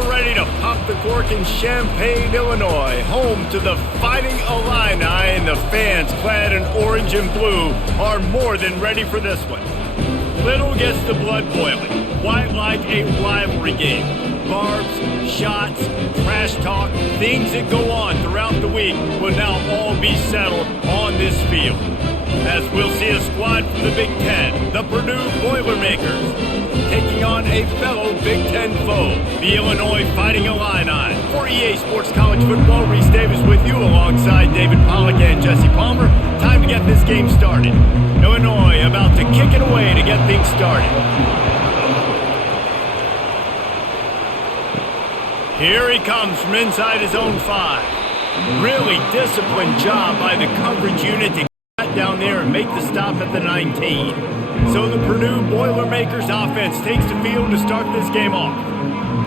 are ready to pop the cork in Champaign, Illinois, home to the Fighting Illini, and the fans clad in orange and blue are more than ready for this one. Little gets the blood boiling, quite like a rivalry game. Barbs, shots, trash talk, things that go on throughout the week will now all be settled on this field. As we'll see a squad from the Big Ten, the Purdue Boilermakers, taking on a fellow Big Ten foe, the Illinois Fighting Illini. For EA Sports College Football, Reese Davis with you alongside David Pollack and Jesse Palmer. Time to get this game started. Illinois about to kick it away to get things started. Here he comes from inside his own 5. Really disciplined job by the coverage unit to get down there and make the stop at the 19. So the Purdue Boilermakers offense takes the field to start this game off.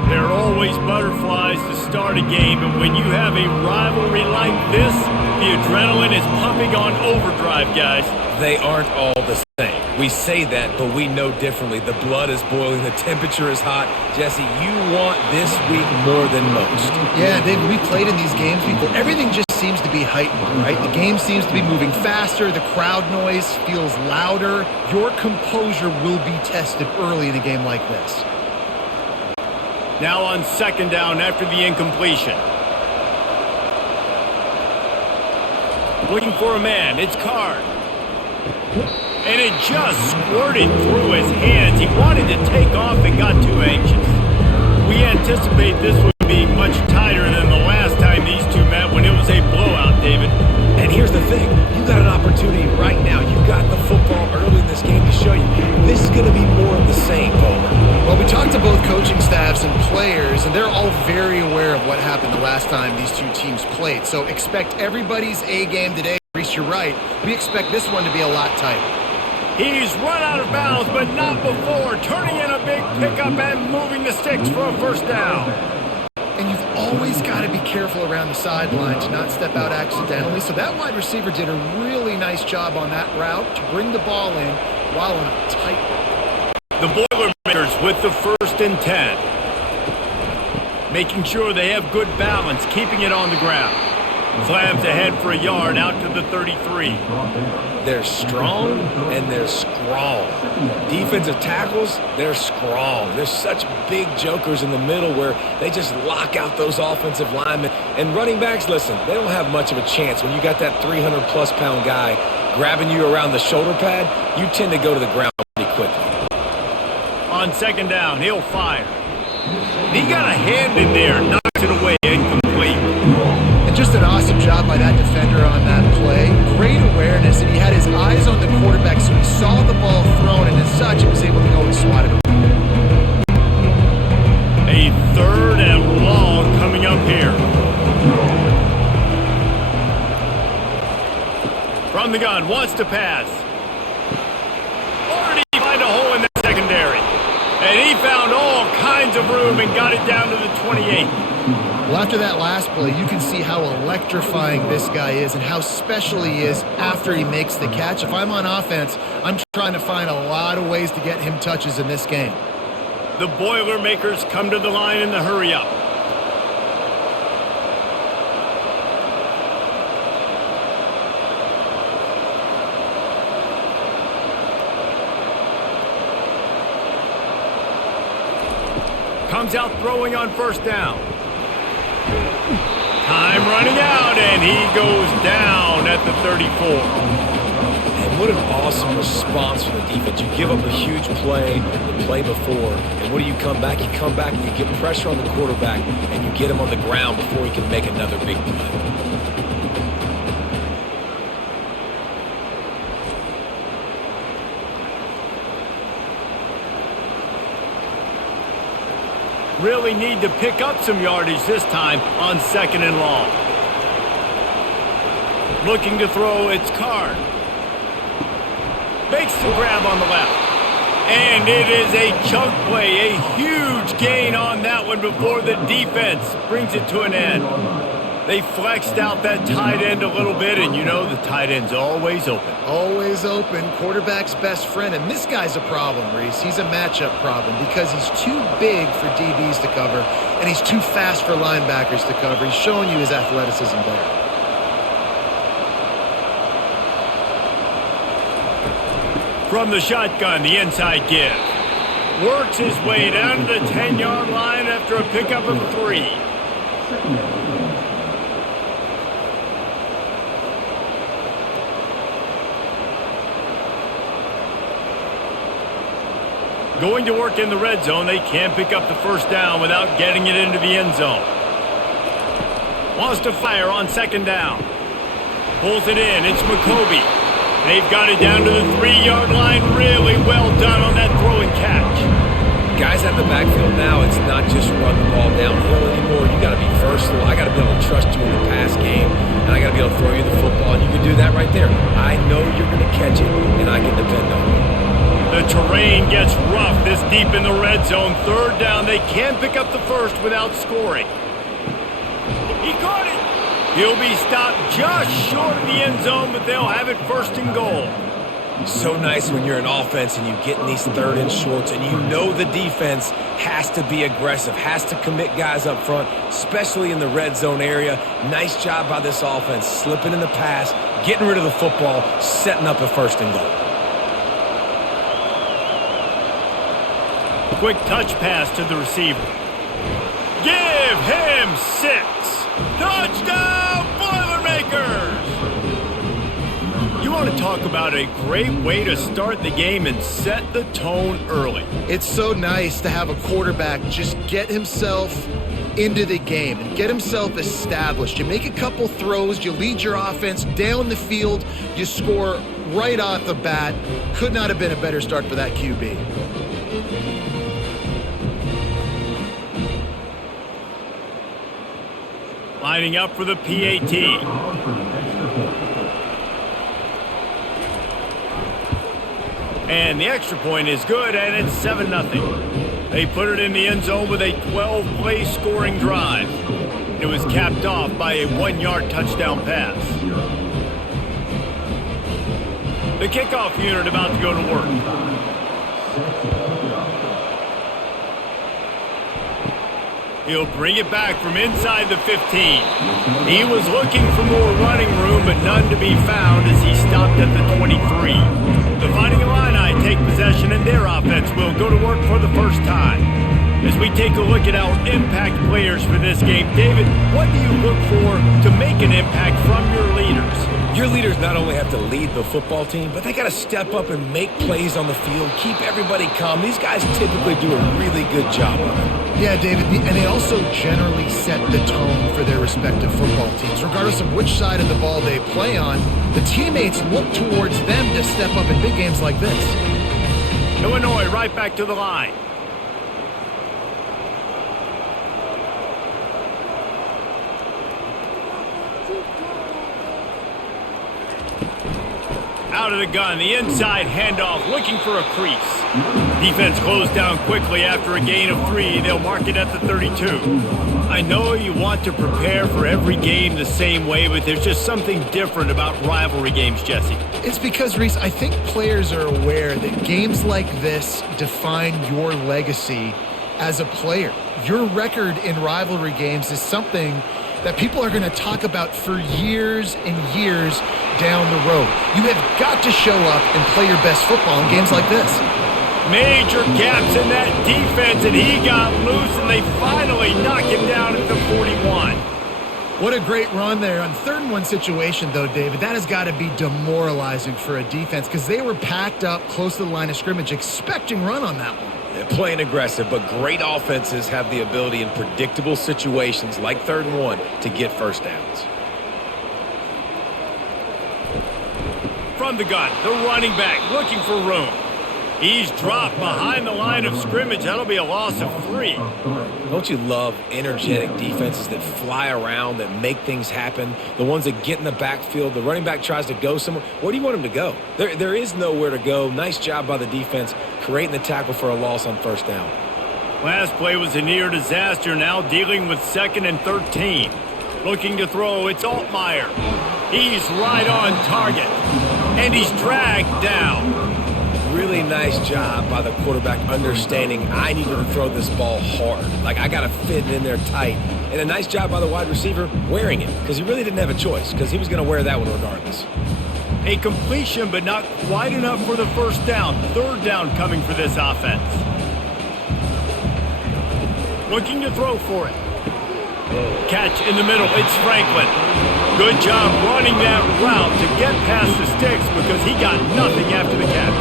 There are always butterflies to start a game, and when you have a rivalry like this, the adrenaline is pumping on overdrive, guys. They aren't all the same. We say that, but we know differently. The blood is boiling. The temperature is hot. Jesse, you want this week more than most. Yeah, David, we played in these games before. Everything just seems to be heightened, right? The game seems to be moving faster. The crowd noise feels louder. Your composure will be tested early in a game like this. Now on second down after the incompletion. Looking for a man. It's Card. And it just squirted through his hands. He wanted to take off and got too anxious. We anticipate this would be much tighter than the last time these two met when it was a blowout, David. And here's the thing. You got an opportunity right now. You've got the football early in this game to show you. This is going to be more of the same, Palmer. Well, we talked to both coaching staffs and players, and they're all very aware of what happened the last time these two teams played. So expect everybody's A game today. Reese, you're right. We expect this one to be a lot tighter. He's run out of bounds, but not before. Turning in a big pickup and moving the sticks for a first down. And you've always got to be careful around the sideline to not step out accidentally. So that wide receiver did a really nice job on that route to bring the ball in while on a tight route. The Boilermakers with the 1st and 10. Making sure they have good balance, keeping it on the ground. Slams ahead for a yard out to the 33. They're strong and they're strong. Defensive tackles, they're strong. There's such big jokers in the middle where they just lock out those offensive linemen. And running backs, listen, they don't have much of a chance. When you got that 300-plus pound guy grabbing you around the shoulder pad, you tend to go to the ground pretty quickly. On second down, he'll fire. He got a hand in there, knocks it away, incomplete. And just an awesome job by that defender on that play. Great awareness, and he had his eyes on the quarterback, so he saw the ball thrown, and as such, he was able to go and swat it away. A 3rd and long coming up here. From the gun, wants to pass. Already find a hole in the secondary. And he found all kinds of room and got it down to the 28. Well, after that last play, you can see how electrifying this guy is and how special he is after he makes the catch. If I'm on offense, I'm trying to find a lot of ways to get him touches in this game. The Boilermakers come to the line in the hurry-up. Comes out throwing on first down. Time running out, and he goes down at the 34. And what an awesome response from the defense. You give up a huge play the play before, and what do you come back? You come back and you get pressure on the quarterback, and you get him on the ground before he can make another big play. Really need to pick up some yardage this time on second and long. Looking to throw, it's Card. Makes the grab on the left. And it is a chunk play, a huge gain on that one before the defense brings it to an end. They flexed out that tight end a little bit, and you know the tight end's always open. Always open, quarterback's best friend. And this guy's a problem, Reese. He's a matchup problem because he's too big for DBs to cover, and he's too fast for linebackers to cover. He's showing you his athleticism there. From the shotgun, the inside give. Works his way down to the 10-yard line after a pickup of 3. Going to work in the red zone, they can't pick up the first down without getting it into the end zone. Wants to fire on second down. Pulls it in, it's McCoby. They've got it down to the 3-yard line. Really well done on that throw and catch. Guys at the backfield now, it's not just run the ball downhill anymore. You got to be versatile. I got to be able to trust you in the pass game, and I got to be able to throw you the football, and you can do that right there. I know you're going to catch it, and I can depend on you. The terrain gets rough this deep in the red zone. Third down, they can't pick up the first without scoring. He caught it. He'll be stopped just short of the end zone, but they'll have it first and goal. So nice when you're an offense and you get in these third and shorts and you know the defense has to be aggressive, has to commit guys up front, especially in the red zone area. Nice job by this offense, slipping in the pass, getting rid of the football, setting up a first and goal. Quick touch pass to the receiver. Give him 6. Touchdown, Boilermakers! You want to talk about a great way to start the game and set the tone early. It's so nice to have a quarterback just get himself into the game and get himself established. You make a couple throws, you lead your offense down the field, you score right off the bat. Could not have been a better start for that QB. Lining up for the PAT. And the extra point is good, and it's 7-0. They put it in the end zone with a 12-play scoring drive. It was capped off by a 1-yard touchdown pass. The kickoff unit about to go to work. He'll bring it back from inside the 15. He was looking for more running room, but none to be found as he stopped at the 23. The Fighting Illini take possession, and their offense will go to work for the first time. As we take a look at our impact players for this game, David, what do you look for to make an impact from your leaders? Your leaders not only have to lead the football team, but they got to step up and make plays on the field, keep everybody calm. These guys typically do a really good job of it. Yeah, David, and they also generally set the tone for their respective football teams. Regardless of which side of the ball they play on, the teammates look towards them to step up in big games like this. Illinois right back to the line. Out of the gun, the inside handoff, looking for a crease. Defense closed down quickly after a gain of 3. They'll mark it at the 32. I know you want to prepare for every game the same way, but there's just something different about rivalry games, Jesse. It's because, Reese, I think players are aware that games like this define your legacy as a player. Your record in rivalry games is something that people are going to talk about for years and years down the road. You have got to show up and play your best football in games like this. Major gaps in that defense, and he got loose, and they finally knock him down at the 41. What a great run there. On 3rd and 1 situation, though, David, that has got to be demoralizing for a defense because they were packed up close to the line of scrimmage, expecting run on that one. They're playing aggressive, but great offenses have the ability in predictable situations like 3rd and 1 to get first downs. From the gun, the running back looking for room. He's dropped behind the line of scrimmage. That'll be a loss of 3. Don't you love energetic defenses that fly around, that make things happen? The ones that get in the backfield, the running back tries to go somewhere. Where do you want him to go? There is nowhere to go. Nice job by the defense creating the tackle for a loss on first down. Last play was a near disaster, now dealing with 2nd and 13. Looking to throw, it's Altmaier. He's right on target. And he's dragged down. Really nice job by the quarterback understanding I needed to throw this ball hard. Like, I got to fit it in there tight. And a nice job by the wide receiver wearing it, because he really didn't have a choice, because he was going to wear that one regardless. A completion, but not quite enough for the first down. Third down coming for this offense. Looking to throw for it. Catch in the middle. It's Franklin. Good job running that route to get past the sticks because he got nothing after the catch.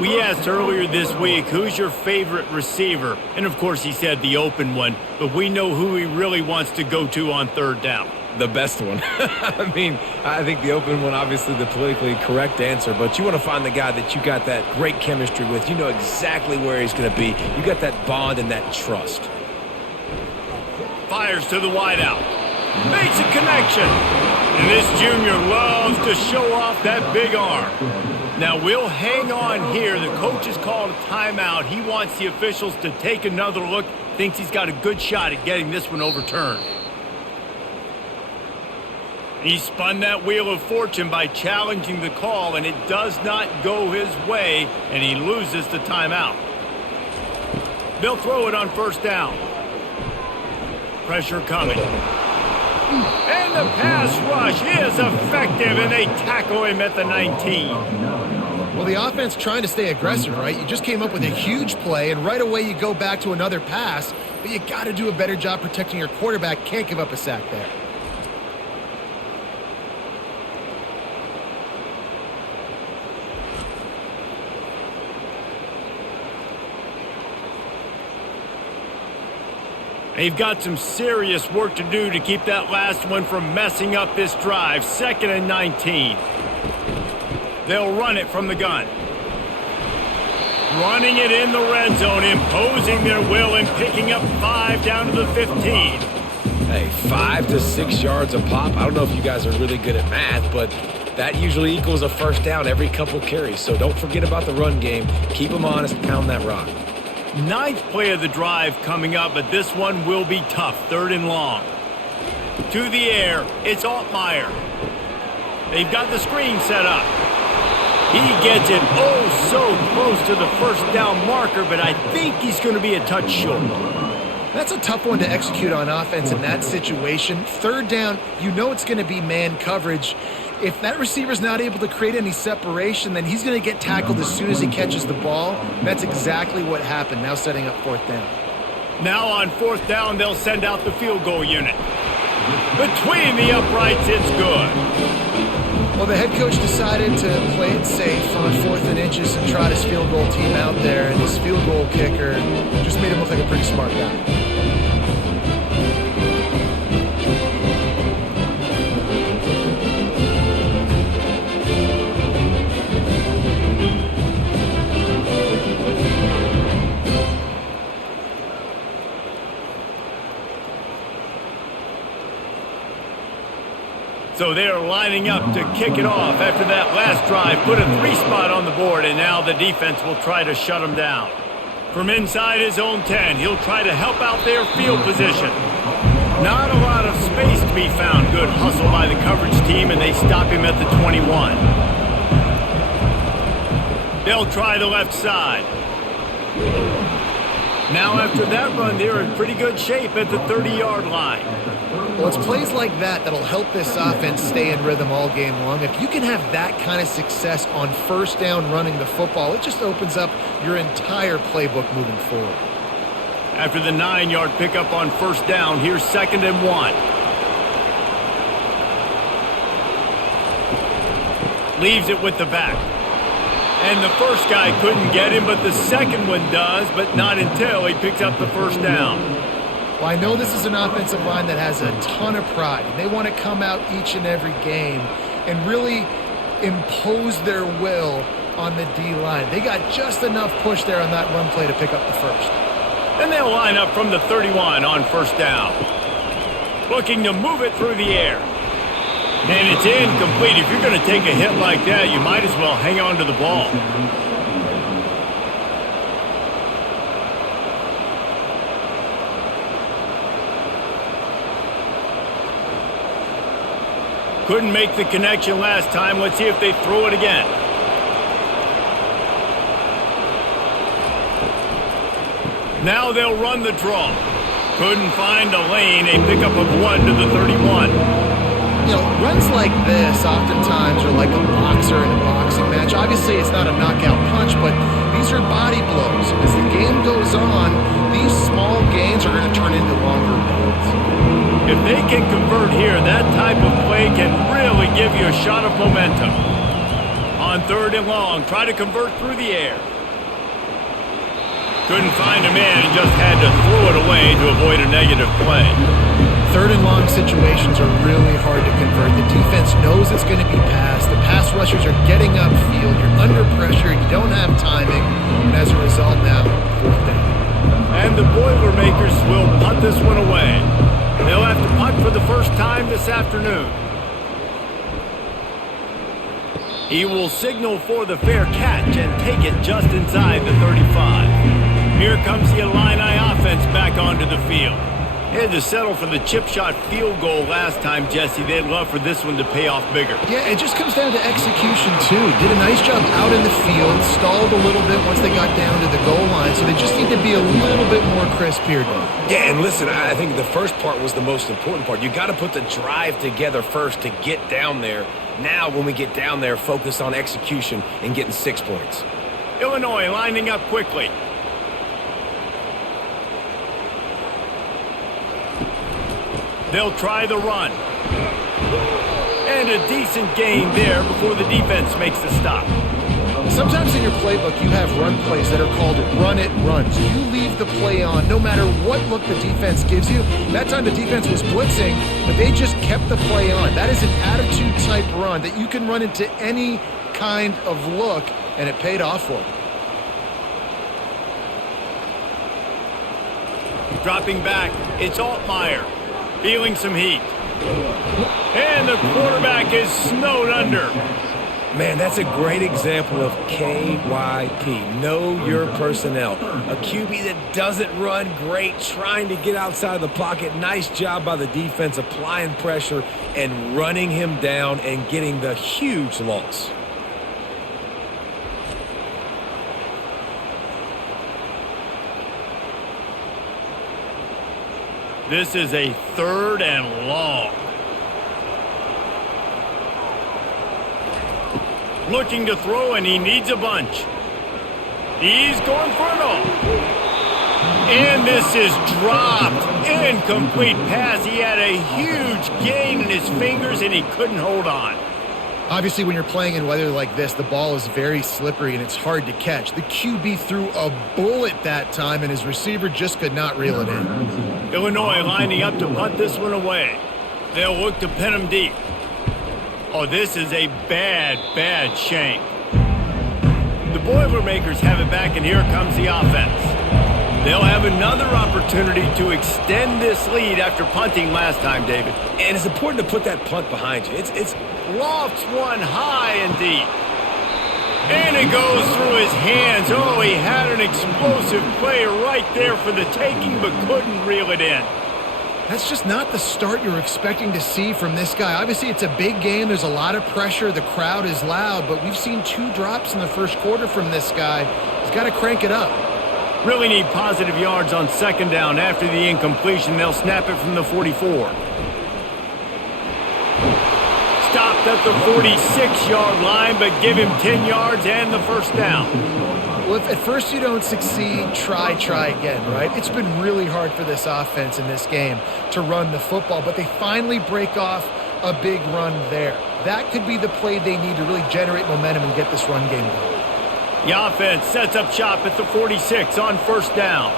We asked earlier this week, who's your favorite receiver? And, of course, he said the open one, but we know who he really wants to go to on third down. The best one. I mean, I think the open one, obviously the politically correct answer, but you want to find the guy that you got that great chemistry with. You know exactly where he's going to be. You got that bond and that trust. Fires to the wideout. Makes a connection. And this junior loves to show off that big arm. Now, we'll hang on here. The coach has called a timeout. He wants the officials to take another look. Thinks he's got a good shot at getting this one overturned. He spun that wheel of fortune by challenging the call, and it does not go his way, and he loses the timeout. They'll throw it on first down. Pressure coming. And the pass rush is effective, and they tackle him at the 19. Well, the offense trying to stay aggressive, right? You just came up with a huge play, and right away you go back to another pass, but you got to do a better job protecting your quarterback. Can't give up a sack there. They've got some serious work to do to keep that last one from messing up this drive. 2nd and 19. They'll run it from the gun. Running it in the red zone, imposing their will and picking up 5 down to the 15. Hey, 5 to 6 yards a pop. I don't know if you guys are really good at math, but that usually equals a first down every couple carries. So don't forget about the run game. Keep them honest, pound that rock. 9th play of the drive coming up, but this one will be tough. 3rd and long. To the air, it's Altmaier. They've got the screen set up. He gets it oh so close to the first down marker, but I think he's going to be a touch short. That's a tough one to execute on offense in that situation. 3rd down, you know it's going to be man coverage. If that receiver's not able to create any separation, then he's going to get tackled as soon as he catches the ball. That's exactly what happened, now setting up 4th down. Now on 4th down, they'll send out the field goal unit. Between the uprights, it's good. Well, the head coach decided to play it safe on 4th and inches and trot his field goal team out there, and his field goal kicker just made him look like a pretty smart guy. So they're lining up to kick it off after that last drive. Put a 3-spot on the board, and now the defense will try to shut them down. From inside his own 10, he'll try to help out their field position. Not a lot of space to be found. Good hustle by the coverage team, and they stop him at the 21. They'll try the left side. Now after that run, they're in pretty good shape at the 30-yard line. Well, it's plays like that that'll help this offense stay in rhythm all game long. If you can have that kind of success on 1st down running the football, it just opens up your entire playbook moving forward. After the 9-yard pickup on 1st down, here's 2nd and 1. Leaves it with the back. And the first guy couldn't get him, but the second one does, but not until he picks up the 1st down. Well, I know this is an offensive line that has a ton of pride. They want to come out each and every game and really impose their will on the D-line. They got just enough push there on that run play to pick up the 1st. Then they'll line up from the 31 on 1st down. Looking to move it through the air. And it's incomplete. If you're going to take a hit like that, you might as well hang on to the ball. Couldn't make the connection last time. Let's see if they throw it again. Now they'll run the draw. Couldn't find a lane. A pickup of 1 to the 31. You know, runs like this oftentimes are like a boxer in a boxing match. Obviously, it's not a knockout punch, but these are body blows. As the game goes on, these small gains are going to turn into longer ones. If they can convert here, that type of play can really give you a shot of momentum. On 3rd and long, try to convert through the air. Couldn't find a man and just had to throw it away to avoid a negative play. 3rd and long situations are really hard to convert. The defense knows it's going to be passed. The pass rushers are getting upfield. You're under pressure. You don't have timing. And as a result now, 4th down. And the Boilermakers will punt this one away. They'll have to punt for the first time this afternoon. He will signal for the fair catch and take it just inside the 35. Here comes the Illini offense back onto the field. They had to settle for the chip shot field goal last time, Jesse. They'd love for this one to pay off bigger. Yeah, it just comes down to execution, too. Did a nice job out in the field, stalled a little bit once they got down to the goal line, so they just need to be a little bit more crisp here. Yeah, and listen, I think the first part was the most important part. You got to put the drive together first to get down there. Now, when we get down there, focus on execution and getting 6 points. Illinois lining up quickly. They'll try the run. And a decent gain there before the defense makes the stop. Sometimes in your playbook, you have run plays that are called run it runs. You leave the play on no matter what look the defense gives you. That time the defense was blitzing, but they just kept the play on. That is an attitude type run that you can run into any kind of look, and it paid off for them. Dropping back, it's Altmaier. Feeling some heat. And the quarterback is snowed under. Man, that's a great example of KYP. Know your personnel. A QB that doesn't run great, trying to get outside the pocket. Nice job by the defense applying pressure and running him down and getting the huge loss. This is a 3rd and long. Looking to throw, and he needs a bunch. He's going for it all. And this is dropped. Incomplete pass. He had a huge gain in his fingers, and he couldn't hold on. Obviously, when you're playing in weather like this, the ball is very slippery and it's hard to catch. The QB threw a bullet that time, and his receiver just could not reel it in. Illinois lining up to punt this one away. They'll look to pin him deep. Oh, this is a bad, bad shank. The Boilermakers have it back, and here comes the offense. They'll have another opportunity to extend this lead after punting last time, David. And it's important to put that punt behind you. It's lofts one high and deep. And it goes through his hands. Oh, he had an explosive play right there for the taking, but couldn't reel it in. That's just not the start you're expecting to see from this guy. Obviously, it's a big game. There's a lot of pressure. The crowd is loud, but we've seen 2 drops in the first quarter from this guy. He's got to crank it up. Really need positive yards on 2nd down. After the incompletion, they'll snap it from the 44. Stopped at the 46-yard line, but give him 10 yards and the first down. Well, if at first you don't succeed, try again, right? It's been really hard for this offense in this game to run the football, but they finally break off a big run there. That could be the play they need to really generate momentum and get this run game going. The offense sets up shop at the 46 on 1st down.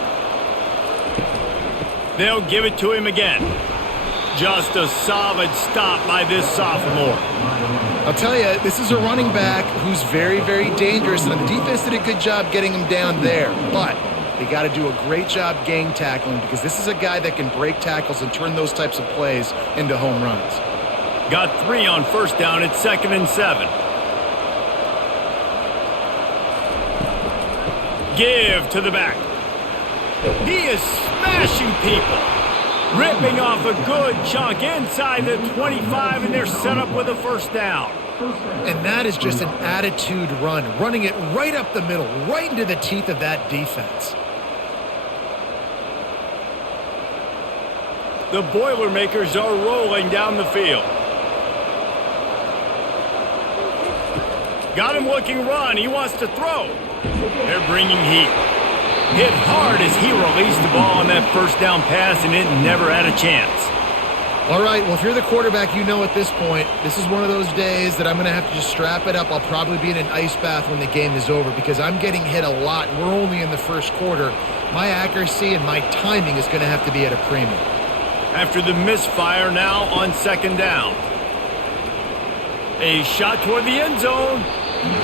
They'll give it to him again. Just a solid stop by this sophomore. I'll tell you, this is a running back who's very, very dangerous, and the defense did a good job getting him down there. But they got to do a great job gang tackling, because this is a guy that can break tackles and turn those types of plays into home runs. Got 3 on 1st down. It's 2nd and 7. Give to the back. He is smashing people. Ripping off a good chunk inside the 25, and they're set up with a first down. And that is just an attitude run, running it right up the middle, right into the teeth of that defense. The Boilermakers are rolling down the field. Got him looking run. He wants to throw. They're bringing heat. Hit hard as he released the ball on that first down pass, and it never had a chance. All right, well, if you're the quarterback, you know at this point, this is one of those days that I'm going to have to just strap it up. I'll probably be in an ice bath when the game is over because I'm getting hit a lot. We're only in the first quarter. My accuracy and my timing is going to have to be at a premium. After the misfire, now on second down. A shot toward the end zone.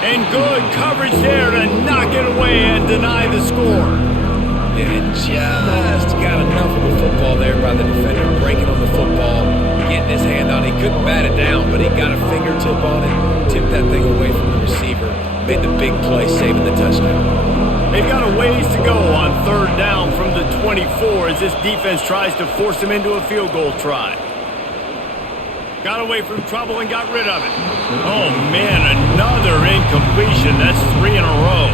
And good coverage there to knock it away and deny the score. Yeah, just got enough of the football there by the defender, breaking on the football, getting his hand on it. He couldn't bat it down, but he got a fingertip on it, tipped that thing away from the receiver, made the big play, saving the touchdown. They've got a ways to go on third down from the 24 as this defense tries to force them into a field goal try. Got away from trouble and got rid of it. Oh, man, another incompletion. That's 3 in a row.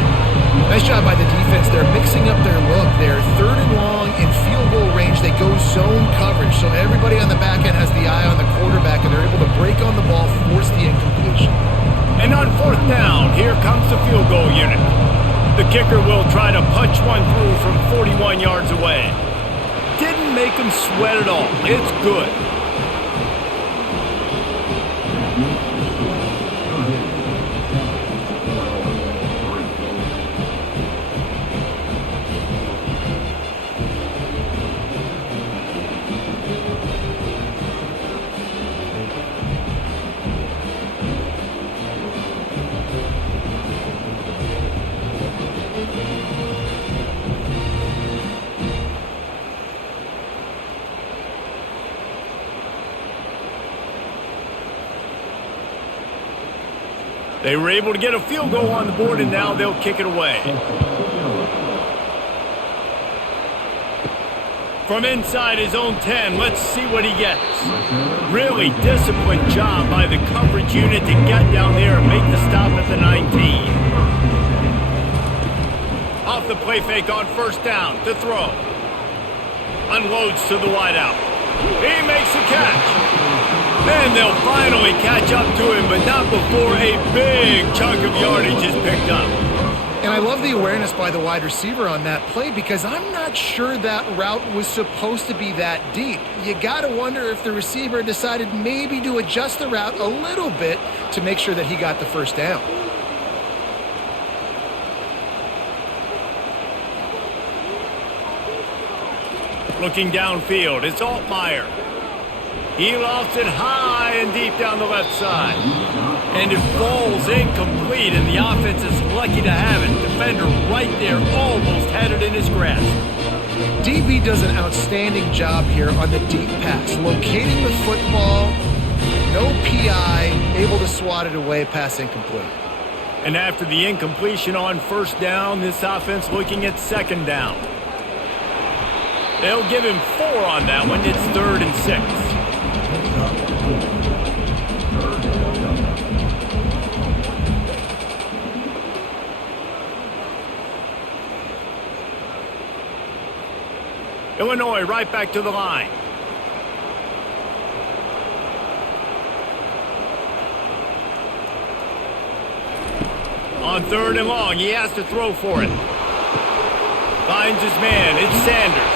Nice job by the defense. They're mixing up their look. They're third and long in field goal range. They go zone coverage, so everybody on the back end has the eye on the quarterback, and they're able to break on the ball, force the incompletion. And on fourth down, here comes the field goal unit. The kicker will try to punch one through from 41 yards away. Didn't make him sweat at all. It's good. They were able to get a field goal on the board, and now they'll kick it away. From inside his own 10, let's see what he gets. Really disciplined job by the coverage unit to get down there and make the stop at the 19. Off the play fake on first down to throw. Unloads to the wideout. He makes the catch. Then they'll finally catch up to him, but not before a big chunk of yardage is picked up. And I love the awareness by the wide receiver on that play because I'm not sure that route was supposed to be that deep. You got to wonder if the receiver decided maybe to adjust the route a little bit to make sure that he got the first down. Looking downfield, it's Altmaier. He lofts it high and deep down the left side. And it falls incomplete, and the offense is lucky to have it. Defender right there almost had it in his grasp. DB does an outstanding job here on the deep pass, locating the football, no PI, able to swat it away, pass incomplete. And after the incompletion on first down, this offense looking at second down. They'll give him 4 on that one. It's 3rd and 6. Illinois right back to the line. On 3rd and long, he has to throw for it. Finds his man, it's Sanders.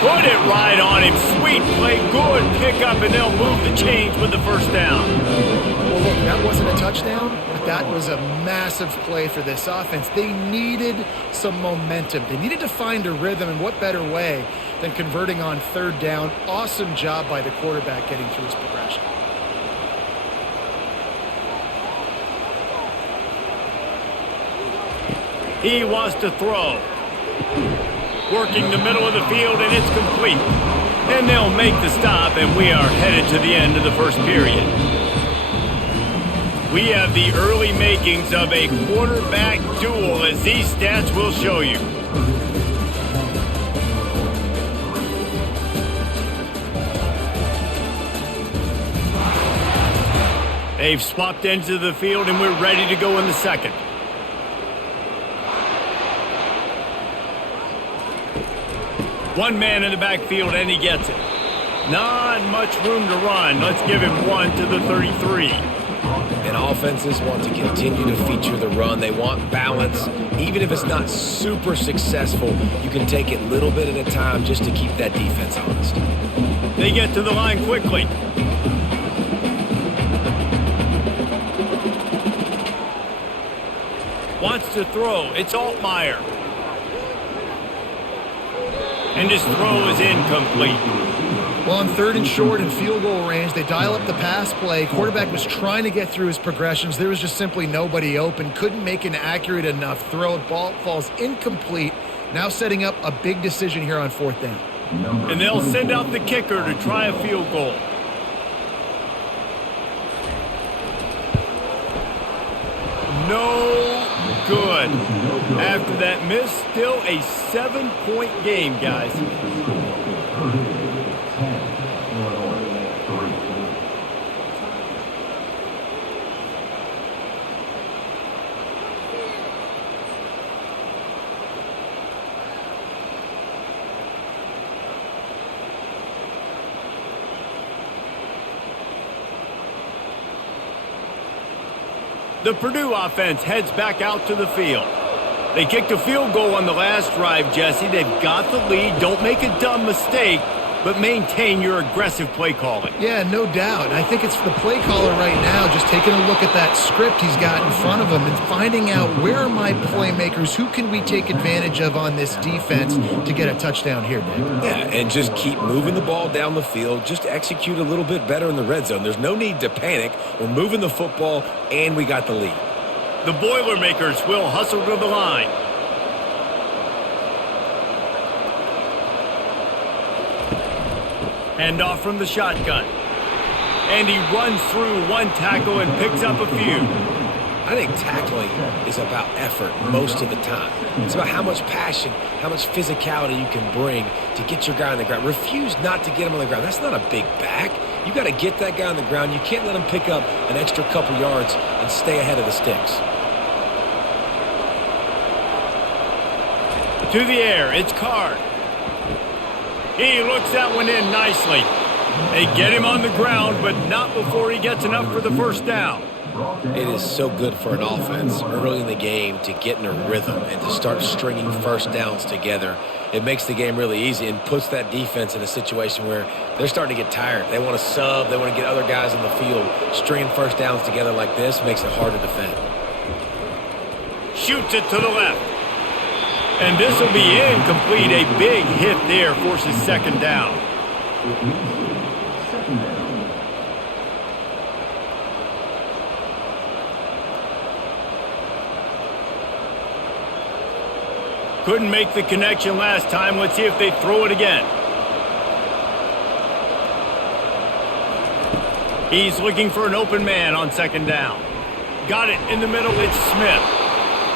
Put it right on him, sweet play, good pickup, and they'll move the chains with the first down. Well, look, that wasn't a touchdown, but that was a massive play for this offense. They needed some momentum. They needed to find a rhythm, and what better way than converting on 3rd down. Awesome job by the quarterback getting through his progression. He wants to throw. Working the middle of the field, and it's complete. And they'll make the stop, and we are headed to the end of the first period. We have the early makings of a quarterback duel, as these stats will show you. They've swapped ends of the field, and we're ready to go in the second. One man in the backfield, and he gets it. Not much room to run. Let's give him one to the 33. And offenses want to continue to feature the run. They want balance. Even if it's not super successful, you can take it little bit at a time just to keep that defense honest. They get to the line quickly. Wants to throw. It's Altmaier. And his throw is incomplete. Well, on 3rd and short and field goal range, they dial up the pass play. Quarterback was trying to get through his progressions. There was just simply nobody open. Couldn't make an accurate enough throw. Ball falls incomplete. Now setting up a big decision here on 4th down. And they'll send out the kicker to try a field goal. No good. After that miss, still a 7-point game, guys. The Purdue offense heads back out to the field. They kicked a field goal on the last drive, Jesse. They've got the lead. Don't make a dumb mistake, but maintain your aggressive play calling. Yeah, no doubt. I think it's the play caller right now just taking a look at that script he's got in front of him and finding out where are my playmakers, who can we take advantage of on this defense to get a touchdown here, Dave. Yeah, and just keep moving the ball down the field. Just execute a little bit better in the red zone. There's no need to panic. We're moving the football, and we got the lead. The Boilermakers will hustle to the line. Hand off from the shotgun. And he runs through one tackle and picks up a few. I think tackling is about effort most of the time. It's about how much passion, how much physicality you can bring to get your guy on the ground. Refuse not to get him on the ground. That's not a big back. You got to get that guy on the ground. You can't let him pick up an extra couple yards and stay ahead of the sticks. To the air, it's Card. He looks that one in nicely. They get him on the ground, but not before he gets enough for the first down. It is so good for an offense early in the game to get in a rhythm and to start stringing first downs together. It makes the game really easy and puts that defense in a situation where they're starting to get tired. They want to sub. They want to get other guys in the field. Stringing first downs together like this makes it hard to defend. Shoots it to the left. And this will be incomplete. A big hit there forces second down. Couldn't make the connection last time. Let's see if they throw it again. He's looking for an open man on second down. Got it in the middle. It's Smith.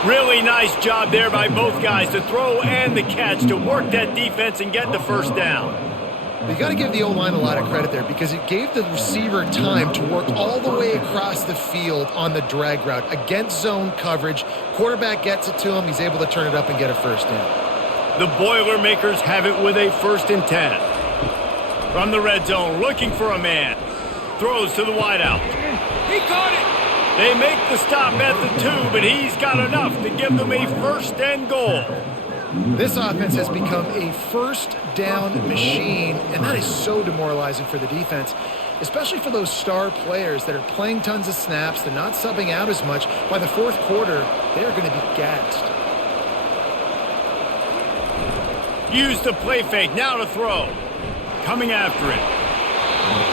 Really nice job there by both guys to throw and the catch to work that defense and get the first down. You got to give the O-line a lot of credit there because it gave the receiver time to work all the way across the field on the drag route against zone coverage. Quarterback gets it to him. He's able to turn it up and get a first down. The Boilermakers have it with a 1st and 10. From the red zone, looking for a man. Throws to the wideout. He caught it. They make the stop at the 2, but he's got enough to give them a 1st and goal. This offense has become a first down machine, and that is so demoralizing for the defense, especially for those star players that are playing tons of snaps. They're not subbing out as much. By the 4th quarter, they're going to be gassed. Use the play fake, now to throw. Coming after it.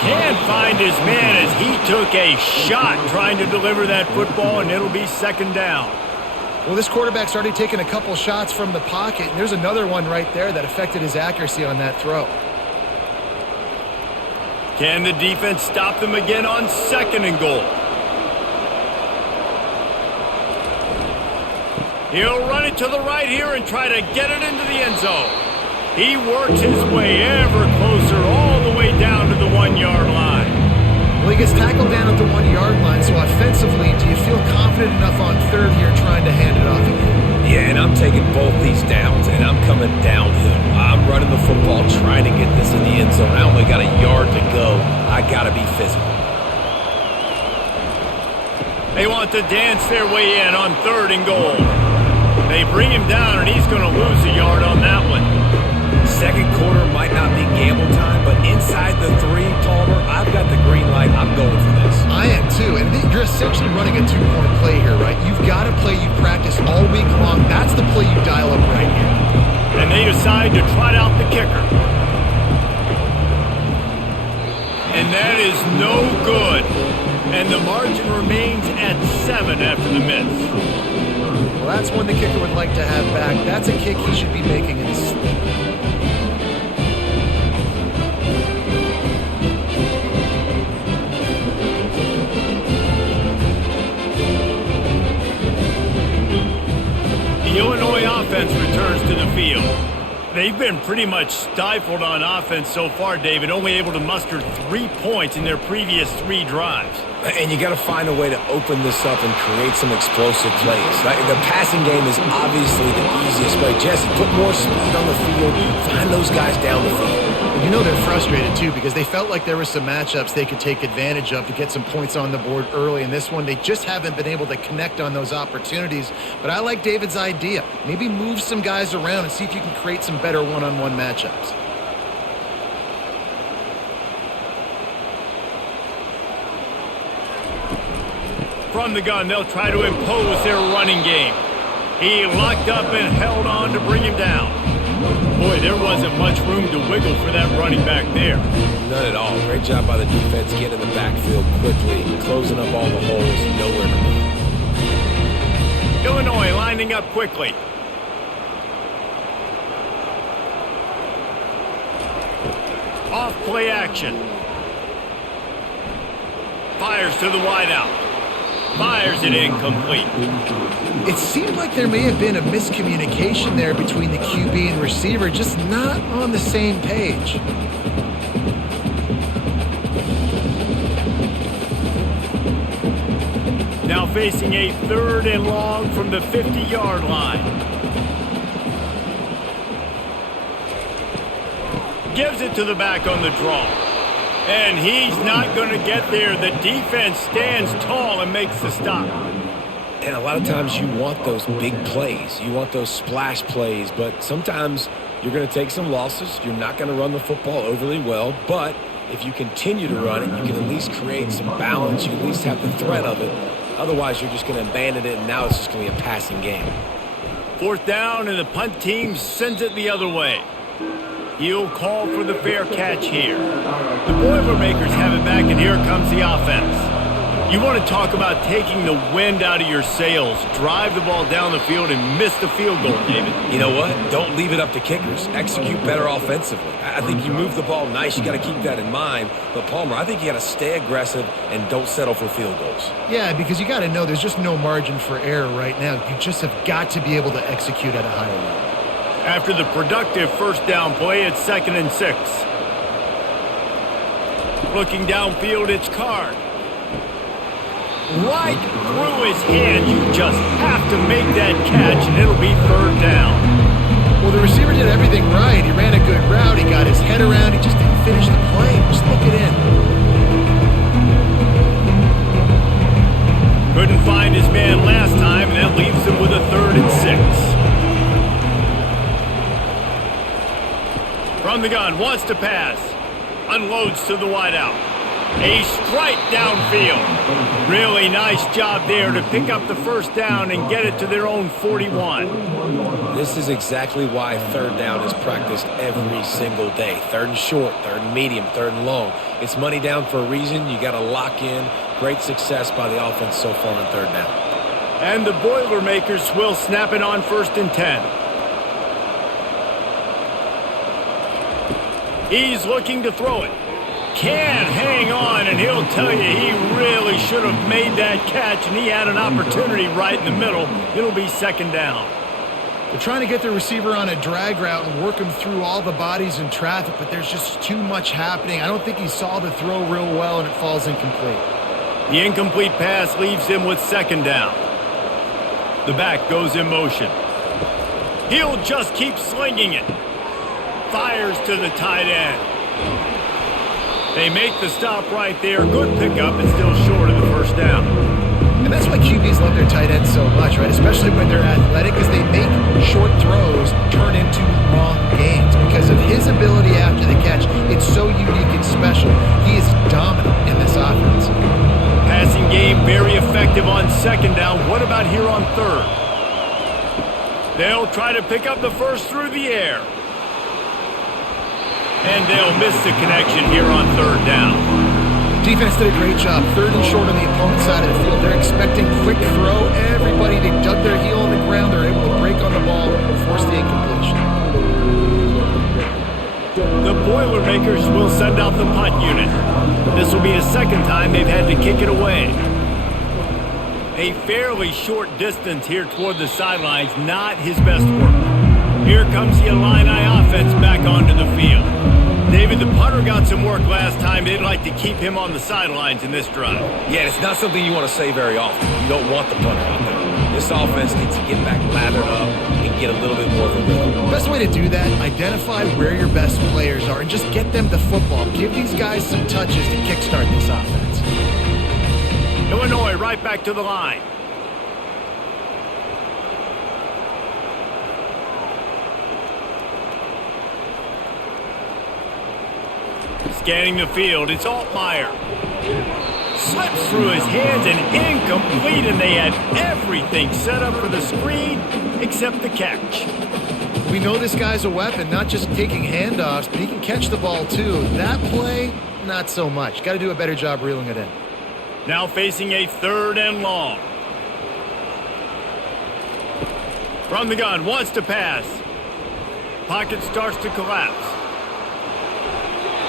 Can't find his man as he took a shot trying to deliver that football, and it'll be second down. Well, this quarterback's already taken a couple shots from the pocket, and there's another one right there that affected his accuracy on that throw. Can the defense stop them again on 2nd and goal? He'll run it to the right here and try to get it into the end zone. He works his way ever closer all the way down to the 1-yard line. Well, he gets tackled down at the 1-yard line, so offensively, do you feel confident enough on third here trying to hand it off again? Yeah, and I'm taking both these downs, and I'm coming downhill. I'm running the football, trying to get this in the end zone. I only got a yard to go. I got to be physical. They want to dance their way in on 3rd and goal. They bring him down, and he's going to lose a yard on that one. Second quarter might not be gamble time, but inside the 3, Palmer, I've got the green light. I'm going for this. I am too, and you're essentially running a 2-point play here, right? You've got a play you practice all week long. That's the play you dial up right here. And they decide to trot out the kicker. And that is no good. And the margin remains at 7 after the miss. Well, that's one the kicker would like to have back. That's a kick he should be making in his sleep. The Illinois offense returns to the field. They've been pretty much stifled on offense so far, David, only able to muster 3 points in their previous 3 drives. And you got to find a way to open this up and create some explosive plays. The passing game is obviously the easiest way. Jesse, put more speed on the field. Find those guys down the field. You know they're frustrated, too, because they felt like there were some matchups they could take advantage of to get some points on the board early. In this one, they just haven't been able to connect on those opportunities. But I like David's idea. Maybe move some guys around and see if you can create some better one-on-one matchups. From the gun, they'll try to impose their running game. He locked up and held on to bring him down. Boy, there wasn't much room to wiggle for that running back there. None at all. Great job by the defense getting in the backfield quickly, closing up all the holes, nowhere to move. Illinois lining up quickly. Off play action. Fires to the wideout. Fires it incomplete. It seemed like there may have been a miscommunication there between the QB and receiver, just not on the same page. Now facing a 3rd and long from the 50-yard line. Gives it to the back on the draw. And he's not going to get there. The defense stands tall and makes the stop. And a lot of times you want those big plays. You want those splash plays. But sometimes you're going to take some losses. You're not going to run the football overly well. But if you continue to run it, you can at least create some balance. You at least have the threat of it. Otherwise, you're just going to abandon it, and now it's just going to be a passing game. 4th down, and the punt team sends it the other way. He'll call for the fair catch here. The Boilermakers have it back, and here comes the offense. You want to talk about taking the wind out of your sails. Drive the ball down the field and miss the field goal, David. You know what? Don't leave it up to kickers. Execute better offensively. I think you move the ball nice. You got to keep that in mind. But, Palmer, I think you got to stay aggressive and don't settle for field goals. Yeah, because you got to know there's just no margin for error right now. You just have got to be able to execute at a higher level. After the productive 1st down play, it's 2nd and 6. Looking downfield, it's Card. Right through his hand. You just have to make that catch, and it'll be 3rd down. Well, the receiver did everything right. He ran a good route. He got his head around. He just didn't finish the play. Just look it in. Couldn't find his man last time, and that leaves him with a 3rd and 6. From the gun, wants to pass. Unloads to the wideout. A strike downfield. Really nice job there to pick up the 1st down and get it to their own 41. This is exactly why 3rd down is practiced every single day. 3rd and short, 3rd and medium, 3rd and long. It's money down for a reason. You got to lock in. Great success by the offense so far on 3rd down. And the Boilermakers will snap it on 1st and 10. He's looking to throw it. Can't hang on, and he'll tell you he really should have made that catch, and he had an opportunity right in the middle. It'll be 2nd down. They're trying to get their receiver on a drag route and work him through all the bodies in traffic, but there's just too much happening. I don't think he saw the throw real well, and it falls incomplete. The incomplete pass leaves him with second down. The back goes in motion. He'll just keep slinging it. Fires to the tight end. They make the stop right there. Good pickup, and still short of the first down. And that's why QBs love their tight ends so much, right? Especially when they're athletic, because they make short throws turn into long gains. Because of his ability after the catch, it's so unique and special. He is dominant in this offense. Passing game very effective on second down. What about here on third? They'll try to pick up the first through the air. And they'll miss the connection here on third down. Defense did a great job. Third and short on the opponent's side of the field. They're expecting quick throw. Everybody, they dug their heel on the ground. They're able to break on the ball and force the incompletion. The Boilermakers will send out the punt unit. This will be the second time they've had to kick it away. A fairly short distance here toward the sidelines, not his best work. Here comes the Illini offense back onto the field. David, the punter got some work last time. They'd like to keep him on the sidelines in this drive. Yeah, it's not something you want to say very often. You don't want the punter out there. This offense needs to get back lathered up and get a little bit more of a rhythm. The best way to do that, identify where your best players are and just get them the football. Give these guys some touches to kickstart this offense. Illinois right back to the line. Scanning the field, it's Altmaier. Slips through his hands and incomplete, and they had everything set up for the screen except the catch. We know this guy's a weapon, not just taking handoffs, but he can catch the ball too. That play, not so much. Got to do a better job reeling it in. Now facing a third and long. From the gun, wants to pass. Pocket starts to collapse.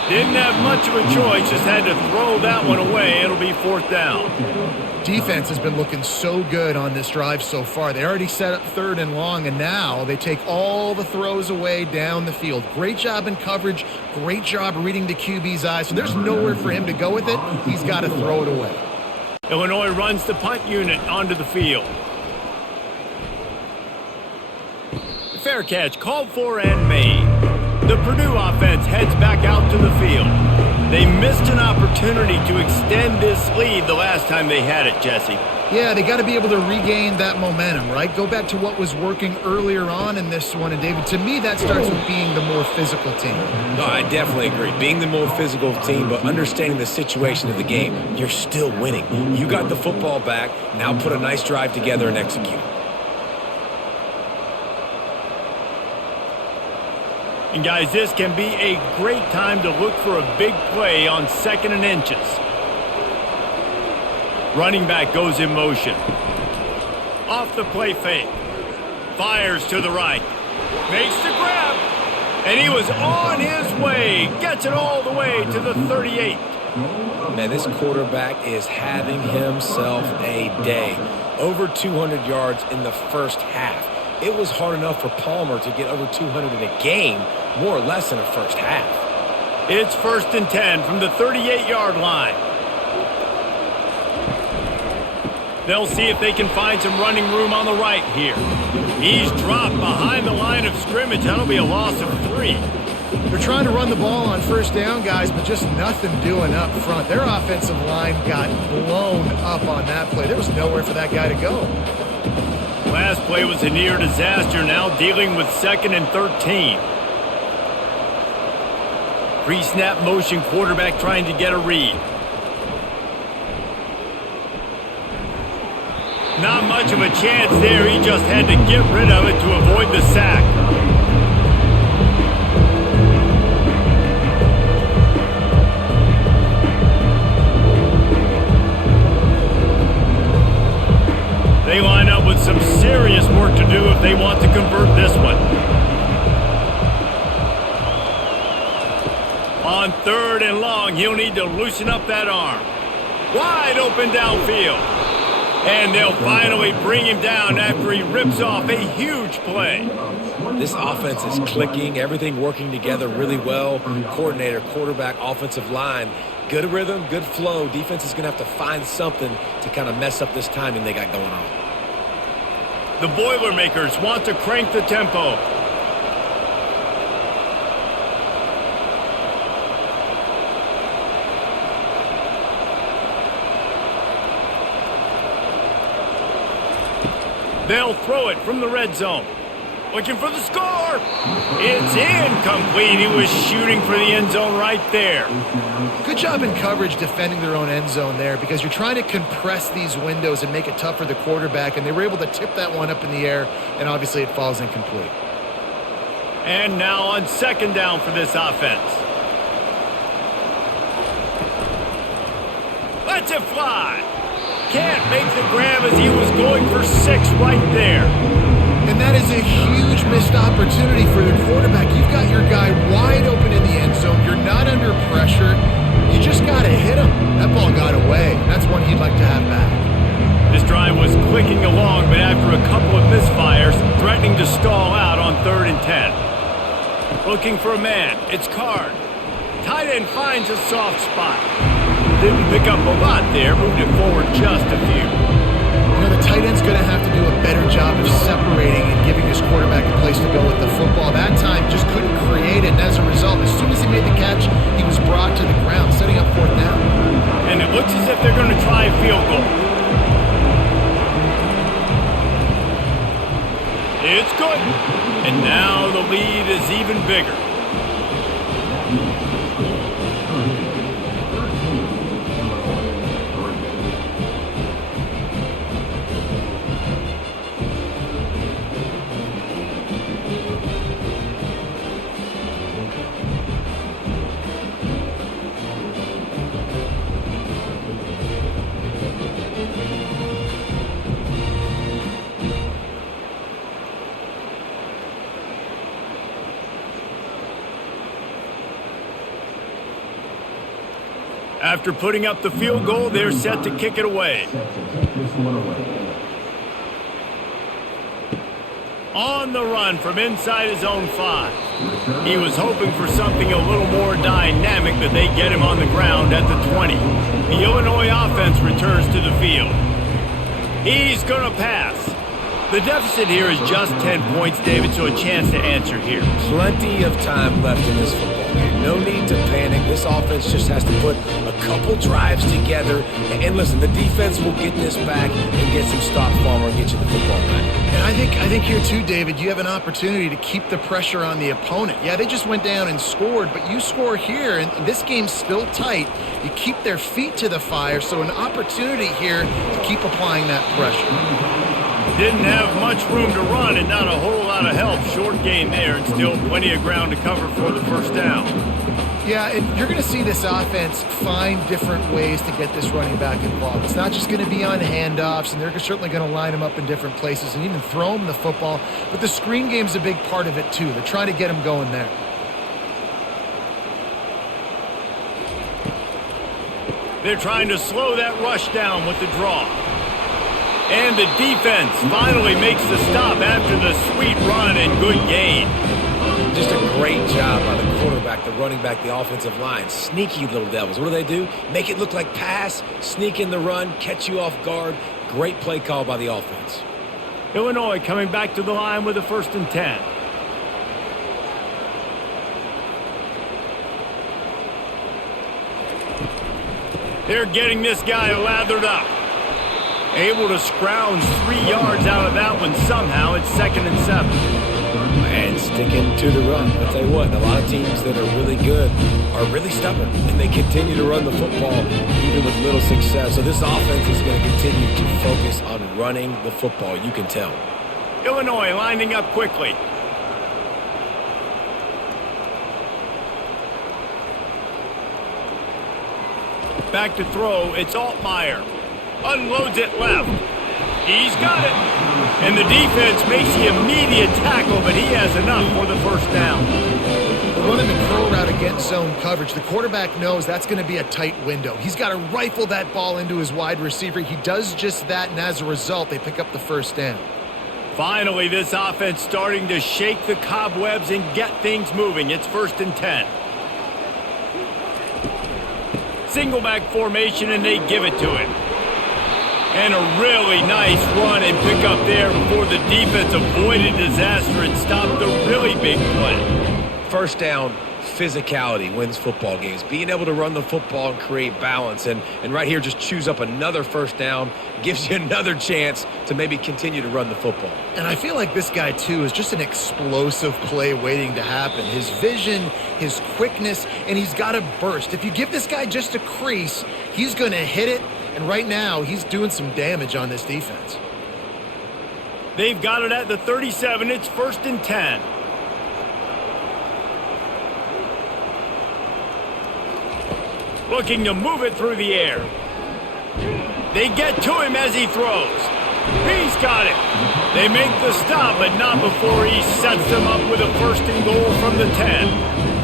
Didn't have much of a choice, just had to throw that one away. It'll be fourth down. Defense has been looking so good on this drive so far. They already set up third and long, and now they take all the throws away down the field. Great job in coverage, great job reading the QB's eyes. So there's nowhere for him to go with it. He's got to throw it away. Illinois runs the punt unit onto the field. Fair catch called for and made. The Purdue offense heads back out to the field. They missed an opportunity to extend this lead the last time they had it, Jesse. Yeah, they got to be able to regain that momentum, right? Go back to what was working earlier on in this one. And, David, to me, that starts with being the more physical team. No, I definitely agree. Being the more physical team, but understanding the situation of the game, you're still winning. You got the football back. Now put a nice drive together and execute. And guys, this can be a great time to look for a big play on second and inches. Running back goes in motion. Off the play fake. Fires to the right. Makes the grab. And he was on his way. Gets it all the way to the 38. Man, this quarterback is having himself a day. Over 200 yards in the first half. It was hard enough for Palmer to get over 200 in a game, more or less in the first half. It's 1st and 10 from the 38-yard line. They'll see if they can find some running room on the right here. He's dropped behind the line of scrimmage. That'll be a loss of 3. They're trying to run the ball on first down, guys, but just nothing doing up front. Their offensive line got blown up on that play. There was nowhere for that guy to go. Last play was a near disaster, now dealing with 2nd and 13. Pre-snap motion quarterback trying to get a read. Not much of a chance there. He just had to get rid of it to avoid the sack. They line up with some serious work to do if they want to convert this one. On 3rd and long, he'll need to loosen up that arm. Wide open downfield. And they'll finally bring him down after he rips off a huge play. This offense is clicking, everything working together really well. Coordinator, quarterback, offensive line, good rhythm, good flow. Defense is going to have to find something to kind of mess up this timing they got going on. The Boilermakers want to crank the tempo. They'll throw it from the red zone. Looking for the score. It's incomplete. He was shooting for the end zone right there. Good job in coverage defending their own end zone there, because you're trying to compress these windows and make it tough for the quarterback, and they were able to tip that one up in the air, and obviously it falls incomplete. And now on second down for this offense. Lets it fly. Can't make the grab as he was going for 6 right there. And that is a huge missed opportunity for the quarterback. You've got your guy wide open in the end zone. You're not under pressure. You just got to hit him. That ball got away. That's one he'd like to have back. This drive was clicking along, but after a couple of misfires, threatening to stall out on 3rd and 10. Looking for a man. It's Card. Tight end finds a soft spot. Didn't pick up a lot there, moved it forward just a few. You know, the tight end's going to have to do a better job of separating and giving his quarterback a place to go with the football. That time just couldn't create it, and as a result, as soon as he made the catch, he was brought to the ground, setting up 4th down. And it looks as if they're going to try a field goal. It's good. And now the lead is even bigger. After putting up the field goal, they're set to kick it away. On the run from inside his own 5. He was hoping for something a little more dynamic, but they get him on the ground at the 20. The Illinois offense returns to the field. He's going to pass. The deficit here is just 10 points, David, so a chance to answer here. Plenty of time left in this football game. No need to panic. This offense just has to put a couple drives together. And listen, the defense will get this back and get some stop farmer and get you the football back. And I think here too, David, you have an opportunity to keep the pressure on the opponent. Yeah, they just went down and scored, but you score here, and this game's still tight. You keep their feet to the fire, so an opportunity here to keep applying that pressure. Didn't have much room to run and not a whole lot of help. Short gain there and still plenty of ground to cover for the 1st down. Yeah, and you're going to see this offense find different ways to get this running back involved. It's not just going to be on handoffs, and they're certainly going to line him up in different places and even throw him the football. But the screen game's a big part of it, too. They're trying to get him going there. They're trying to slow that rush down with the draw. And the defense finally makes the stop after the sweet run and good gain. Just a great job by the quarterback, the running back, the offensive line. Sneaky little devils. What do? Make it look like pass, sneak in the run, catch you off guard. Great play call by the offense. Illinois coming back to the line with a 1st and 10. They're getting this guy lathered up. Able to scrounge 3 yards out of that one somehow. It's 2nd and 7. And sticking to the run. I'll tell you what, a lot of teams that are really good are really stubborn, and they continue to run the football even with little success. So this offense is going to continue to focus on running the football. You can tell. Illinois lining up quickly. Back to throw. It's Altmaier. Unloads it left. He's got it. And the defense makes the immediate tackle, but he has enough for the 1st down. Running the curl route in zone coverage, the quarterback knows that's going to be a tight window. He's got to rifle that ball into his wide receiver. He does just that, and as a result, they pick up the first down. Finally, this offense starting to shake the cobwebs and get things moving. It's 1st and 10. Single back formation, and they give it to him. And a really nice run and pick up there before the defense avoided disaster and stopped the really big play. First down, physicality wins football games. Being able to run the football and create balance. And right here, just choose up another first down, gives you another chance to maybe continue to run the football. And I feel like this guy, too, is just an explosive play waiting to happen. His vision, his quickness, and he's got a burst. If you give this guy just a crease, he's going to hit it. And right now, he's doing some damage on this defense. They've got it at the 37. It's 1st and 10. Looking to move it through the air. They get to him as he throws. He's got it. They make the stop, but not before he sets them up with a 1st and goal from the 10.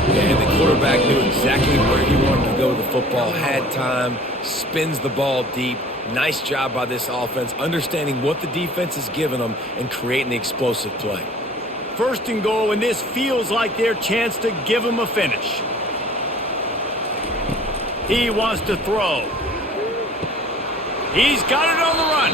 And the quarterback knew exactly where he wanted to go with the football, had time, spins the ball deep. Nice job by this offense, understanding what the defense is giving them and creating the explosive play. 1st and goal, and this feels like their chance to give them a finish. He wants to throw. He's got it on the run.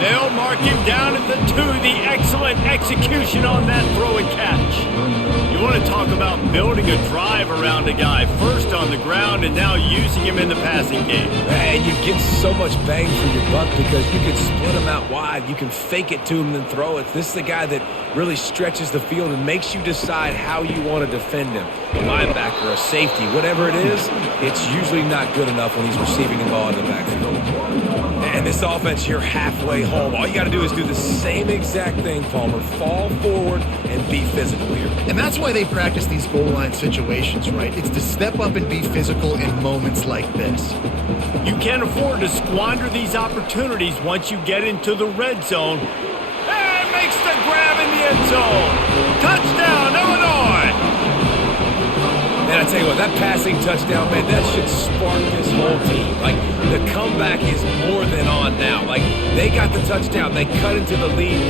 They'll mark him down at the 2. The excellent execution on that throw and catch. You want to talk about building a drive around a guy. First on the ground and now using him in the passing game. And you get so much bang for your buck because you can split him out wide. You can fake it to him and then throw it. This is the guy that really stretches the field and makes you decide how you want to defend him. A linebacker, a safety, whatever it is, it's usually not good enough when he's receiving the ball in the backfield. And this offense, you're halfway home. All you got to do is do the same exact thing, Palmer. Fall forward and be physical here. And that's why they practice these goal line situations, right? It's to step up and be physical in moments like this. You can't afford to squander these opportunities once you get into the red zone. And makes the grab in the end zone. Touchdown, Illinois! Man, I tell you what, that passing touchdown, man, that should spark this whole team. Like, the comeback is more than on now. Like, they got the touchdown. They cut into the lead.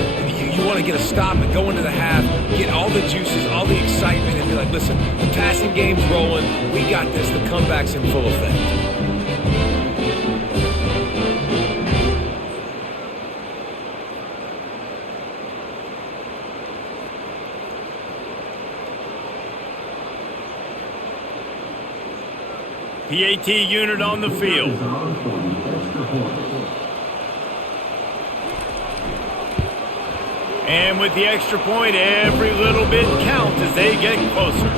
You want to get a stop and go into the half, get all the juices, all the excitement, and be like, listen, the passing game's rolling. We got this. The comeback's in full effect. PAT unit on the field. And with the extra point, every little bit counts as they get closer.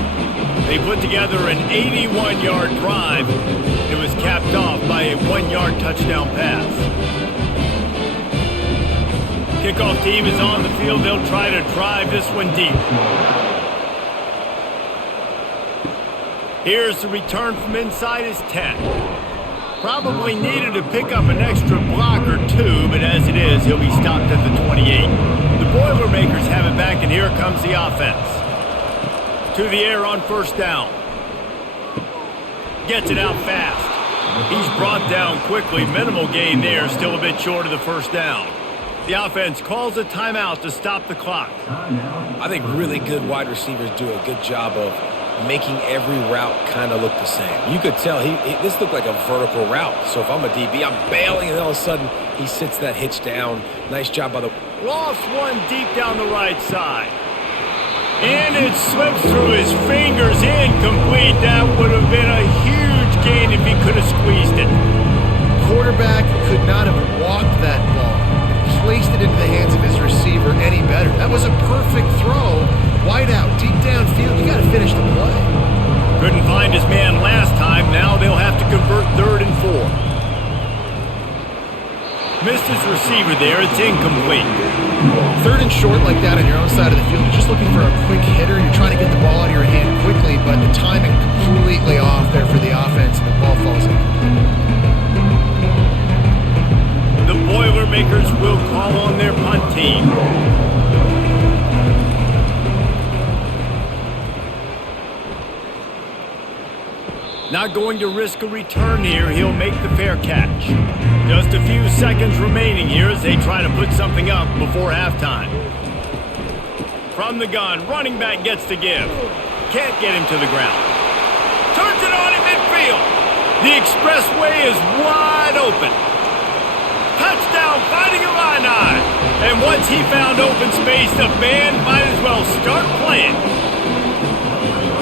They put together an 81-yard drive. It was capped off by a 1-yard touchdown pass. Kickoff team is on the field. They'll try to drive this one deep. Here's the return from inside his 10. Probably needed to pick up an extra block or two, but as it is, he'll be stopped at the 28. The Boilermakers have it back, and here comes the offense. To the air on 1st down. Gets it out fast. He's brought down quickly. Minimal gain there, still a bit short of the 1st down. The offense calls a timeout to stop the clock. I think really good wide receivers do a good job of making every route kind of look the same. You could tell this looked like a vertical route. So if I'm a DB, I'm bailing, and then all of a sudden he sits that hitch down. Nice job by the... Lost one deep down the right side. And it slips through his fingers, incomplete. That would have been a huge gain if he could have squeezed it. Quarterback could not have walked that ball and placed it into the hands of his receiver any better. That was a perfect throw. Wide out, deep downfield, you got to finish the play. Couldn't find his man last time. Now they'll have to convert 3rd and 4. Missed his receiver there. It's incomplete. 3rd and short like that on your own side of the field. You're just looking for a quick hitter. You're trying to get the ball out of your hand quickly, but the timing completely off there for the offense, and the ball falls incomplete. The Boilermakers will call on their punt team. Not going to risk a return here. He'll make the fair catch. Just a few seconds remaining here as they try to put something up before halftime. From the gun, running back gets to give. Can't get him to the ground. Turns it on in midfield. The expressway is wide open. Touchdown, Fighting Illini. And once he found open space, the band might as well start playing.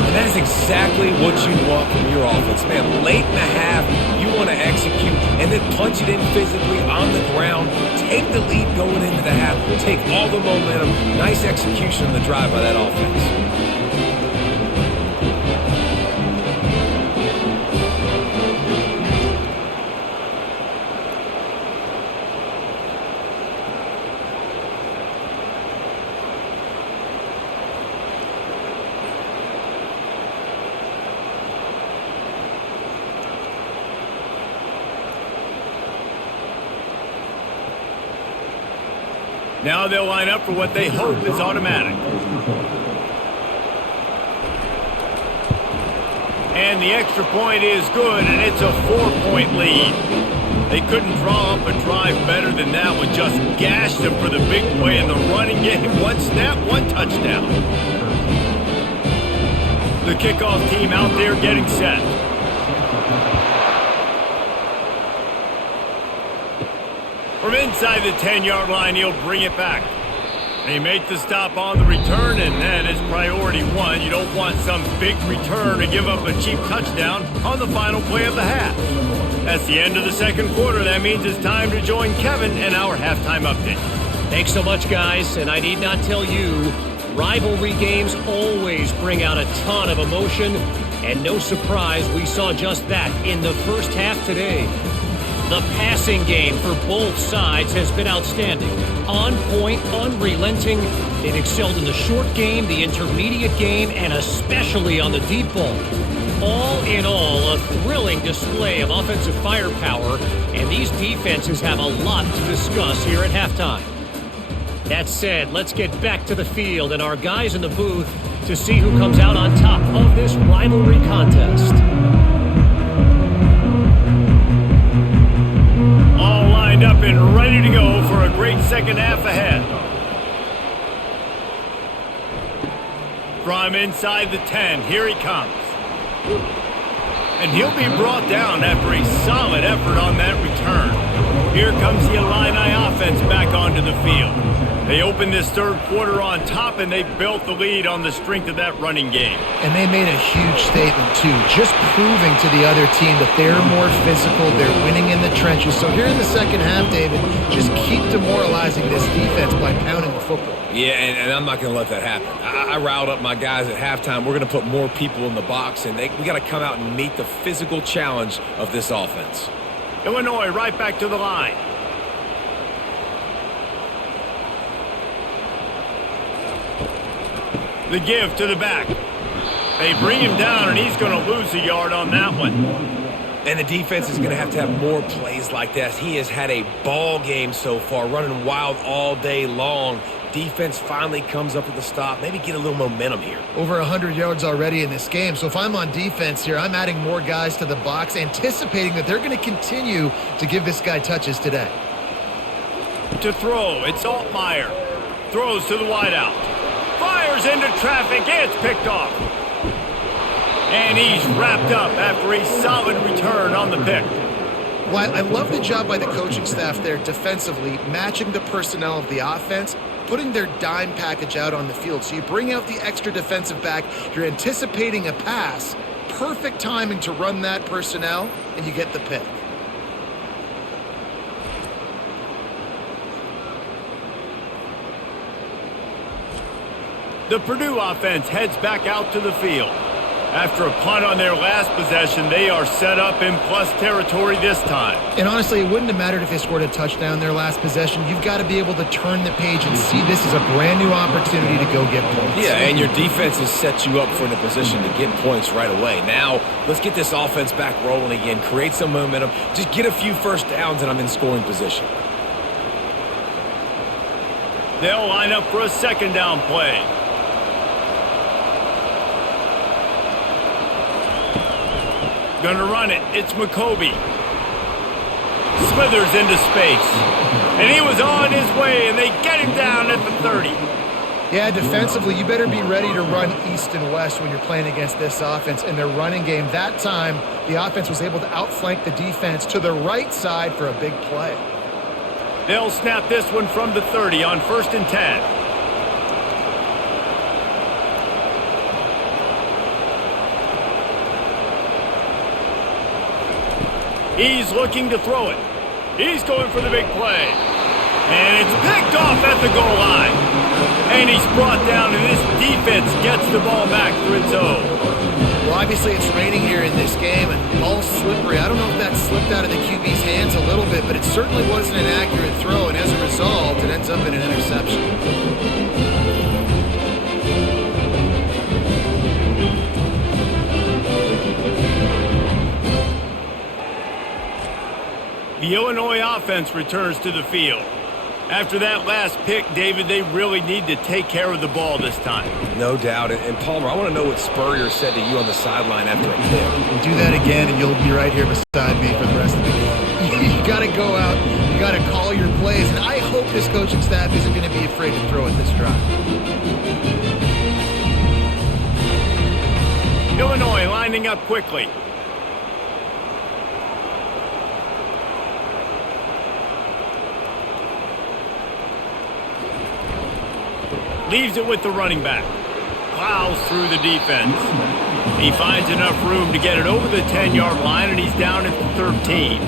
And that is exactly what you want from your offense, man. Late in the half, you want to execute and then punch it in physically on the ground. Take the lead going into the half. Take all the momentum. Nice execution on the drive by that offense. Now they'll line up for what they hope is automatic. And the extra point is good, and it's a 4-point lead. They couldn't draw up a drive better than that one. Just gashed them for the big play in the running game. One snap, one touchdown. The kickoff team out there getting set. From inside the 10-yard line, he'll bring it back. They make the stop on the return, and that is priority one. You don't want some big return to give up a cheap touchdown on the final play of the half. That's the end of the second quarter. That means it's time to join Kevin in our halftime update. Thanks so much, guys, and I need not tell you, rivalry games always bring out a ton of emotion, and no surprise we saw just that in the first half today. The passing game for both sides has been outstanding. On point, unrelenting. They've excelled in the short game, the intermediate game, and especially on the deep ball. All in all, a thrilling display of offensive firepower, and these defenses have a lot to discuss here at halftime. That said, let's get back to the field and our guys in the booth to see who comes out on top of this rivalry contest. Up and ready to go for a great second half ahead. From inside the 10, here he comes. And he'll be brought down after a solid effort on that return. Here comes the Illini offense back onto the field. They opened this third quarter on top, and they built the lead on the strength of that running game. And they made a huge statement, too, just proving to the other team that they're more physical, they're winning in the trenches. So here in the second half, David, just keep demoralizing this defense by pounding the football. Yeah, and I'm not going to let that happen. I riled up my guys at halftime. We're going to put more people in the box, and we got to come out and meet the physical challenge of this offense. Illinois right back to the line. The give to the back. They bring him down, and he's going to lose a yard on that one. And the defense is going to have more plays like that. He has had a ball game so far, running wild all day long. Defense finally comes up with a stop. Maybe get a little momentum here. Over 100 yards already in this game. So if I'm on defense here, I'm adding more guys to the box, anticipating that they're going to continue to give this guy touches today. To throw, it's Altmaier. Throws to the wideout. Fires into traffic, and it's picked off. And he's wrapped up after a solid return on the pick. Well, I love the job by the coaching staff there defensively, matching the personnel of the offense, putting their dime package out on the field. So you bring out the extra defensive back, you're anticipating a pass, perfect timing to run that personnel, and you get the pick. The Purdue offense heads back out to the field. After a punt on their last possession, they are set up in plus territory this time. And honestly, it wouldn't have mattered if they scored a touchdown their last possession. You've got to be able to turn the page and see this as a brand new opportunity to go get points. Yeah, and your defense has set you up for a position to get points right away. Now, let's get this offense back rolling again, create some momentum, just get a few first downs, and I'm in scoring position. They'll line up for a second down play. Gonna run it. It's McCoby. Slithers into space. And he was on his way, and they get him down at the 30. Yeah, defensively, you better be ready to run east and west when you're playing against this offense. In their running game, that time, the offense was able to outflank the defense to the right side for a big play. They'll snap this one from the 30 on 1st and 10. He's looking to throw it. He's going for the big play. And it's picked off at the goal line. And he's brought down, and this defense gets the ball back for its own. Well, obviously it's raining here in this game, and the ball's slippery. I don't know if that slipped out of the QB's hands a little bit, but it certainly wasn't an accurate throw, and as a result, it ends up in an interception. The Illinois offense returns to the field. After that last pick, David, they really need to take care of the ball this time. No doubt. And Palmer, I want to know what Spurrier said to you on the sideline after a pick. Do that again, and you'll be right here beside me for the rest of the game. You got to go out. You got to call your plays, and I hope this coaching staff isn't going to be afraid to throw at this drive. Illinois lining up quickly. Leaves it with the running back. Plows through the defense. He finds enough room to get it over the 10-yard line, and he's down at the 13.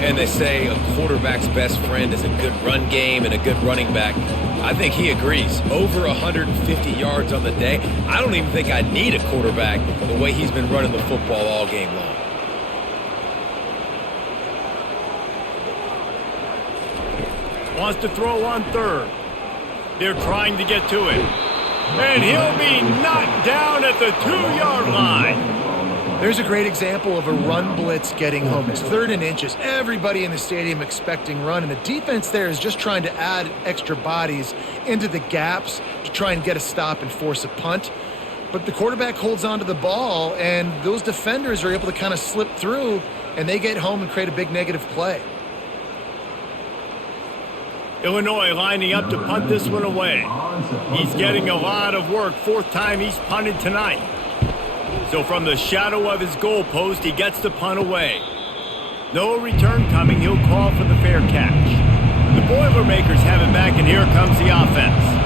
And they say a quarterback's best friend is a good run game and a good running back. I think he agrees. Over 150 yards on the day. I don't even think I need a quarterback the way he's been running the football all game long. Wants to throw on 3rd. They're trying to get to him. And he'll be knocked down at the 2-yard line. There's a great example of a run blitz getting home. It's 3rd and inches. Everybody in the stadium expecting run, and the defense there is just trying to add extra bodies into the gaps to try and get a stop and force a punt. But the quarterback holds onto the ball, and those defenders are able to kind of slip through, and they get home and create a big negative play. Illinois lining up to punt this one away. He's getting a lot of work. 4th time he's punted tonight. So from the shadow of his goal post, he gets the punt away. No return coming. He'll call for the fair catch. The Boilermakers have it back, and here comes the offense.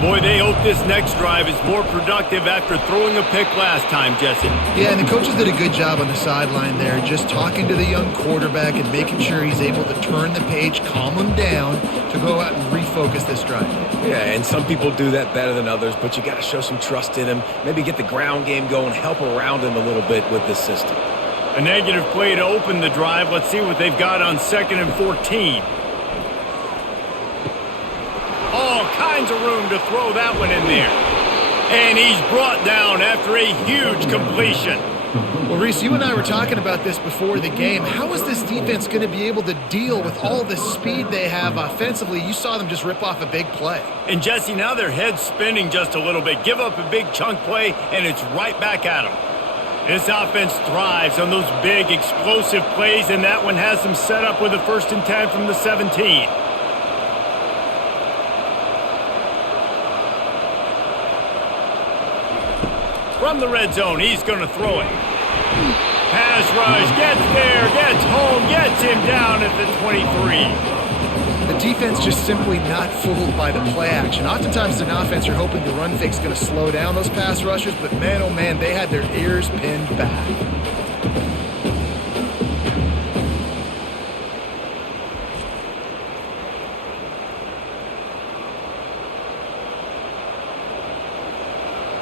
Boy, they hope this next drive is more productive after throwing a pick last time, Jesse. Yeah, and the coaches did a good job on the sideline there, just talking to the young quarterback and making sure he's able to turn the page, calm him down to go out and refocus this drive. Yeah, and some people do that better than others, but you got to show some trust in him. Maybe get the ground game going, help around him a little bit with this system. A negative play to open the drive. Let's see what they've got on 2nd and 14. All kinds of room to throw that one in there. And he's brought down after a huge completion. Well, Reese, you and I were talking about this before the game. How is this defense going to be able to deal with all the speed they have offensively? You saw them just rip off a big play. And, Jesse, now their head's spinning just a little bit. Give up a big chunk play, and it's right back at them. This offense thrives on those big, explosive plays, and that one has them set up with a 1st and 10 from the 17. From the red zone, he's going to throw it. Pass rush, gets there, gets home, gets him down at the 23. The defense just simply not fooled by the play action. Oftentimes, an offense, you're hoping the run fake's going to slow down those pass rushers, but man, oh man, they had their ears pinned back.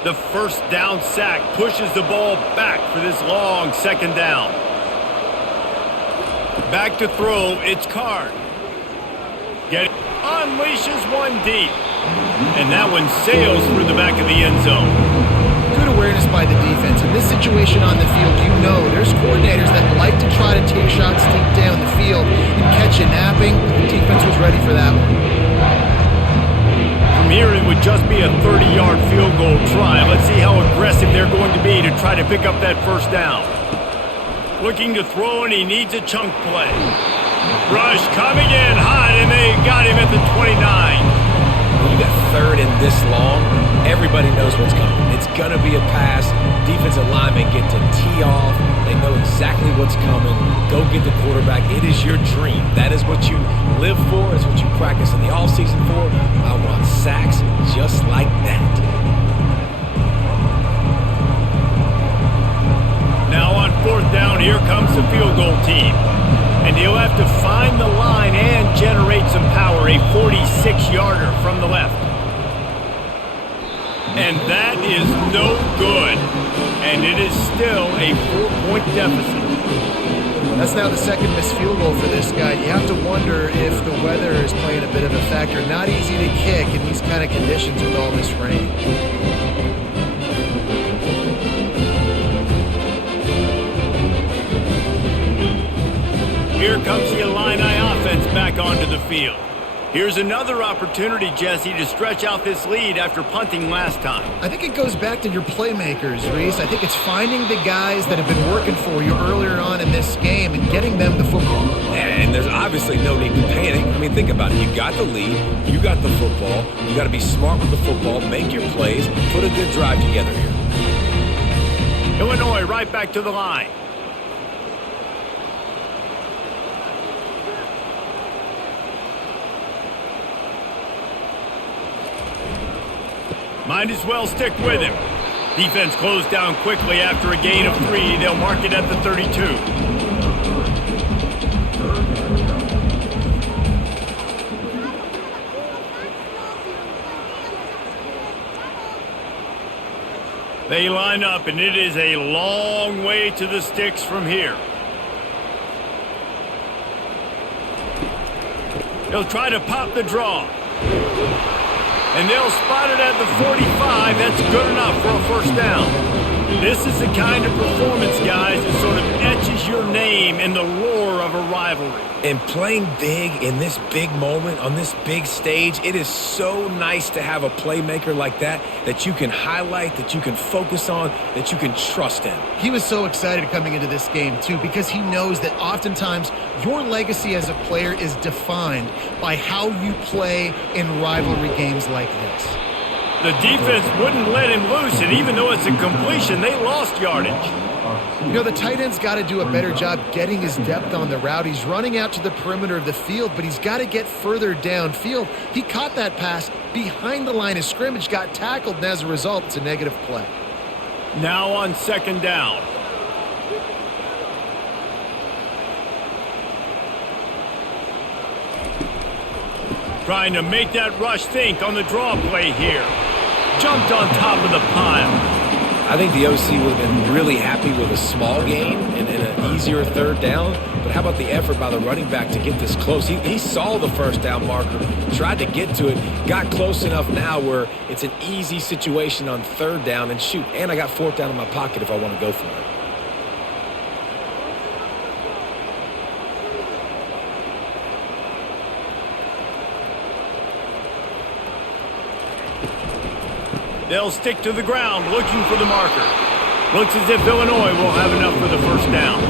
The 1st down sack pushes the ball back for this long 2nd down. Back to throw, it's Card. Unleashes one deep. And that one sails through the back of the end zone. Good awareness by the defense. In this situation on the field, you know there's coordinators that like to try to take shots deep down the field and catch you napping. The defense was ready for that one. From here, it would just be a 30-yard field goal try. Let's see how aggressive they're going to be to try to pick up that 1st down. Looking to throw, and he needs a chunk play. Rush coming in hot, and they got him at the 29. When you got third and this long, everybody knows what's coming. It's going to be a pass. Defensive linemen get to tee off. They know exactly what's coming. Go get the quarterback. It is your dream. That is what you live for. It's what you practice in the offseason for. I want sacks just like that. Now on fourth down, here comes the field goal team. And he'll have to find the line and generate some power, a 46-yarder from the left. And that is no good. And it is still a 4-point deficit. That's now the second missed field goal for this guy. You have to wonder if the weather is playing a bit of a factor. Not easy to kick in these kind of conditions with all this rain. Here comes the Illini offense back onto the field. Here's another opportunity, Jesse, to stretch out this lead after punting last time. I think it goes back to your playmakers, Reese. I think it's finding the guys that have been working for you earlier on in this game and getting them the football. And there's obviously no need to panic. I mean, think about it. You got the lead. You got the football. You got to be smart with the football. Make your plays. Put a good drive together here. Illinois right back to the line. Might as well stick with him. Defense closed down quickly after a gain of 3. They'll mark it at the 32. They line up, and it is a long way to the sticks from here. They'll try to pop the draw. And they'll spot it at the 45. That's good enough for a first down. This is the kind of performance, guys, that sort of etches your name in the lore of a rivalry. And playing big in this big moment, on this big stage, it is so nice to have a playmaker like that that you can highlight, that you can focus on, that you can trust in. He was so excited coming into this game, too, because he knows that oftentimes your legacy as a player is defined by how you play in rivalry games like this. The defense wouldn't let him loose, and even though it's a completion, they lost yardage. You know, the tight end's got to do a better job getting his depth on the route. He's running out to the perimeter of the field, but he's got to get further downfield. He caught that pass behind the line of scrimmage, got tackled, and as a result, it's a negative play. Now on second down. Trying to make that rush think on the draw play here. Jumped on top of the pile. I think the OC would have been really happy with a small gain and an easier third down. But how about the effort by the running back to get this close? He saw the first down marker, tried to get to it, got close enough now where it's an easy situation on third down. And shoot, and I got fourth down in my pocket if I want to go for it. They'll stick to the ground looking for the marker. Looks as if Illinois will have enough for the first down.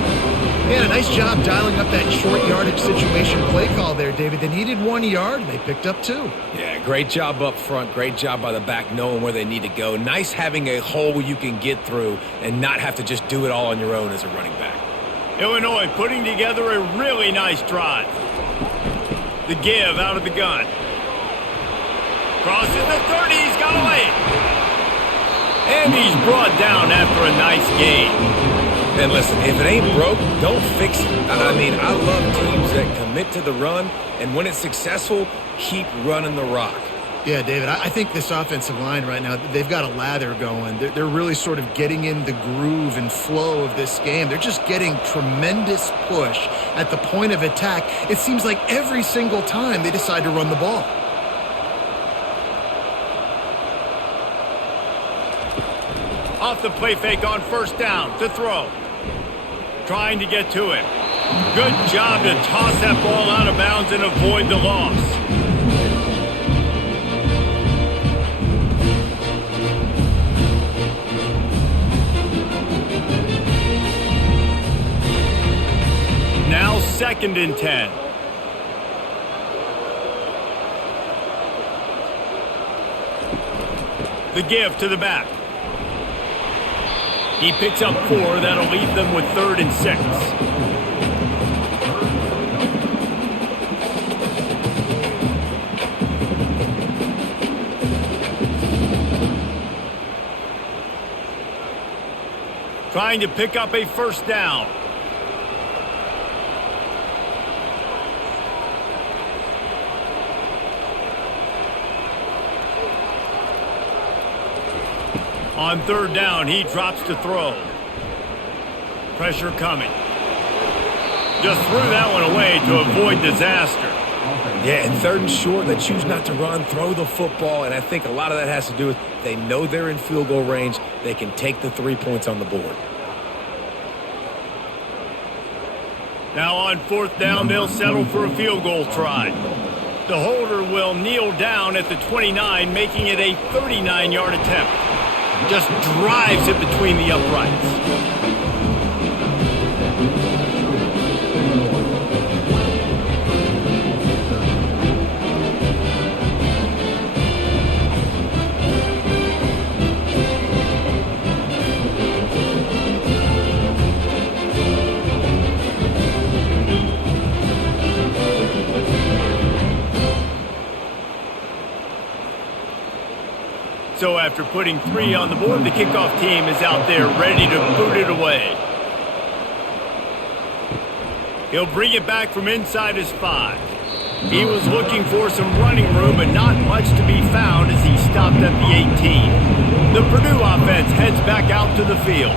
Yeah, nice job dialing up that short yardage situation play call there, David. They needed 1 yard, and they picked up 2. Yeah, great job up front. Great job by the back knowing where they need to go. Nice having a hole you can get through and not have to just do it all on your own as a running back. Illinois putting together a really nice drive. The give out of the gun. Crosses the 30, he's got away. And he's brought down after a nice gain. And listen, if it ain't broke, don't fix it. I mean, I love teams that commit to the run, and when it's successful, keep running the rock. Yeah, David, I think this offensive line right now, they've got a lather going. They're really sort of getting in the groove and flow of this game. They're just getting tremendous push at the point of attack. It seems like every single time they decide to run the ball. Off the play fake on first down to throw. Trying to get to him. Good job to toss that ball out of bounds and avoid the loss. 2nd and 10. The give to the back. He picks up 4. That'll leave them with 3rd and 6. Trying to pick up a 1st down. On 3rd down, he drops to throw. Pressure coming. Just threw that one away to avoid disaster. Yeah, and 3rd and short, they choose not to run, throw the football, and I think a lot of that has to do with they know they're in field goal range. They can take the 3 points on the board. Now on 4th down, they'll settle for a field goal try. The holder will kneel down at the 29, making it a 39-yard attempt. Just drives it between the uprights. So after putting 3 on the board, the kickoff team is out there ready to boot it away. He'll bring it back from inside his 5. He was looking for some running room, but not much to be found as he stopped at the 18. The Purdue offense heads back out to the field.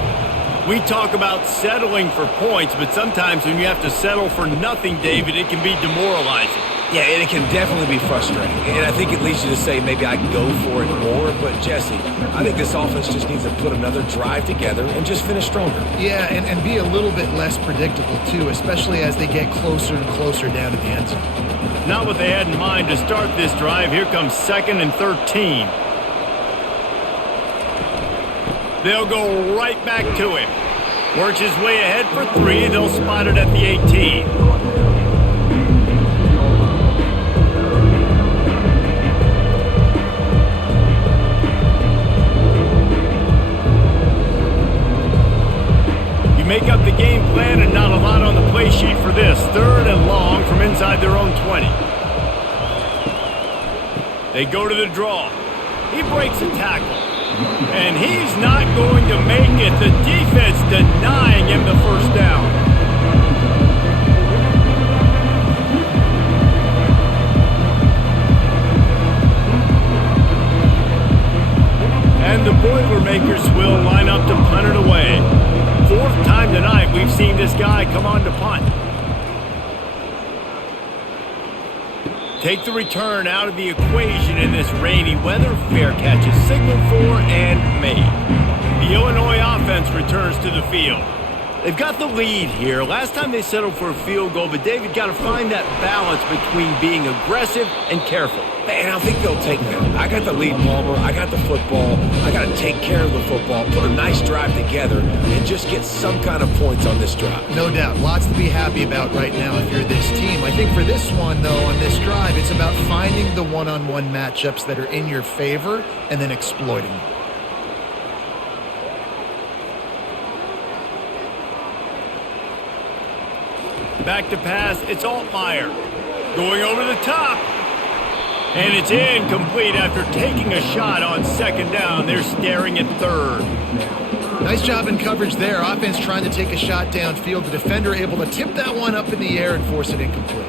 We talk about settling for points, but sometimes when you have to settle for nothing, David, it can be demoralizing. Yeah, and it can definitely be frustrating. And I think it leads you to say maybe I can go for it more. But, Jesse, I think this offense just needs to put another drive together and just finish stronger. Yeah, and be a little bit less predictable, too, especially as they get closer and closer down to the end zone. Not what they had in mind to start this drive. Here comes 2nd and 13. They'll go right back to him. Works his way ahead for 3. They'll spot it at the 18. Make up the game plan and not a lot on the play sheet for this. 3rd and long from inside their own 20. They go to the draw. He breaks a tackle. And he's not going to make it. The defense denying him the 1st down. And the Boilermakers will line up to punt it away. 4th time tonight we've seen this guy come on to punt. Take the return out of the equation in this rainy weather. Fair catch is signaled for and made. The Illinois offense returns to the field. They've got the lead here. Last time they settled for a field goal, but David got to find that balance between being aggressive and careful. And I think they'll take that. I got the lead, Palmer. I got the football. I got to take care of the football, put a nice drive together, and just get some kind of points on this drive. No doubt. Lots to be happy about right now if you're this team. I think for this one, though, on this drive, it's about finding the one-on-one matchups that are in your favor and then exploiting them. Back to pass, it's Altmaier. Going over the top. And it's incomplete after taking a shot on 2nd down. They're staring at 3rd. Nice job in coverage there. Offense trying to take a shot downfield. The defender able to tip that one up in the air and force it incomplete.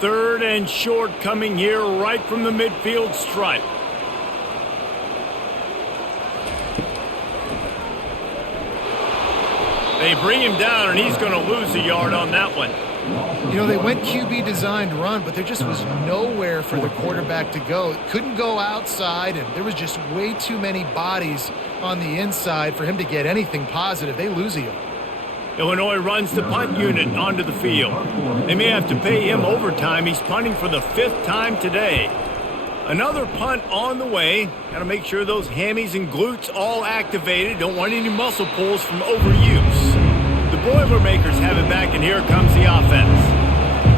3rd and short coming here right from the midfield stripe. They bring him down, and he's going to lose a yard on that one. You know, they went QB designed run, but there just was nowhere for the quarterback to go. Couldn't go outside, and there was just way too many bodies on the inside for him to get anything positive. They lose a yard. Illinois runs the punt unit onto the field. They may have to pay him overtime. He's punting for the 5th time today. Another punt on the way. Got to make sure those hammies and glutes all activated. Don't want any muscle pulls from overuse. The Boilermakers have it back, and here comes the offense.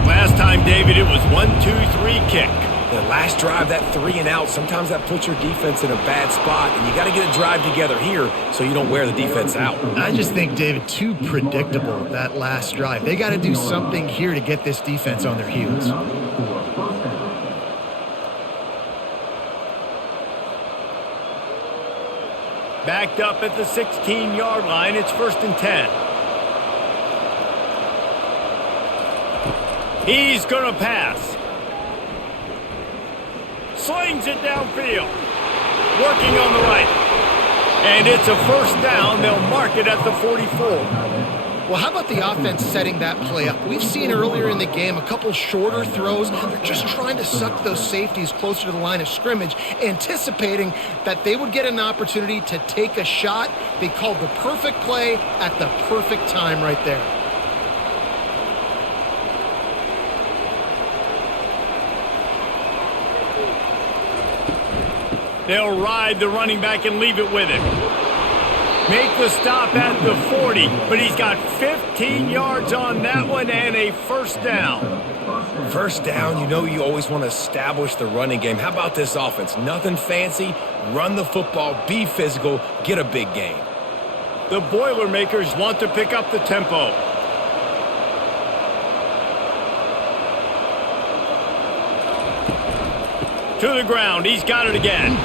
Last time, David, it was 1-2-3 kick. The last drive, that 3 and out, sometimes that puts your defense in a bad spot, and you got to get a drive together here so you don't wear the defense out. I just think, David, too predictable, that last drive. They got to do something here to get this defense on their heels. Backed up at the 16-yard line, it's 1st and 10. He's going to pass. Slings it downfield. Working on the right. And it's a 1st down. They'll mark it at the 44. Well, how about the offense setting that play up? We've seen earlier in the game a couple shorter throws. They're just trying to suck those safeties closer to the line of scrimmage, anticipating that they would get an opportunity to take a shot. They called the perfect play at the perfect time right there. They'll ride the running back and leave it with him. Make the stop at the 40, but he's got 15 yards on that one and a 1st down. 1st down, you know you always want to establish the running game. How about this offense? Nothing fancy. Run the football, be physical, get a big gain. The Boilermakers want to pick up the tempo. To the ground, he's got it again.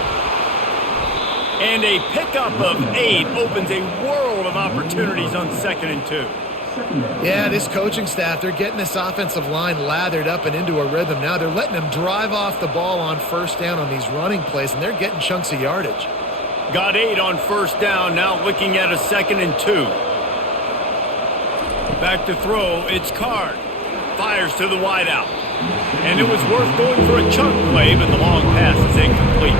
And a pickup of 8 opens a world of opportunities on 2nd and 2. Yeah, this coaching staff, they're getting this offensive line lathered up and into a rhythm now. They're letting them drive off the ball on 1st down on these running plays, and they're getting chunks of yardage. Got 8 on 1st down, now looking at a 2nd and 2. Back to throw, it's Card. Fires to the wideout. And it was worth going for a chunk play, but the long pass is incomplete.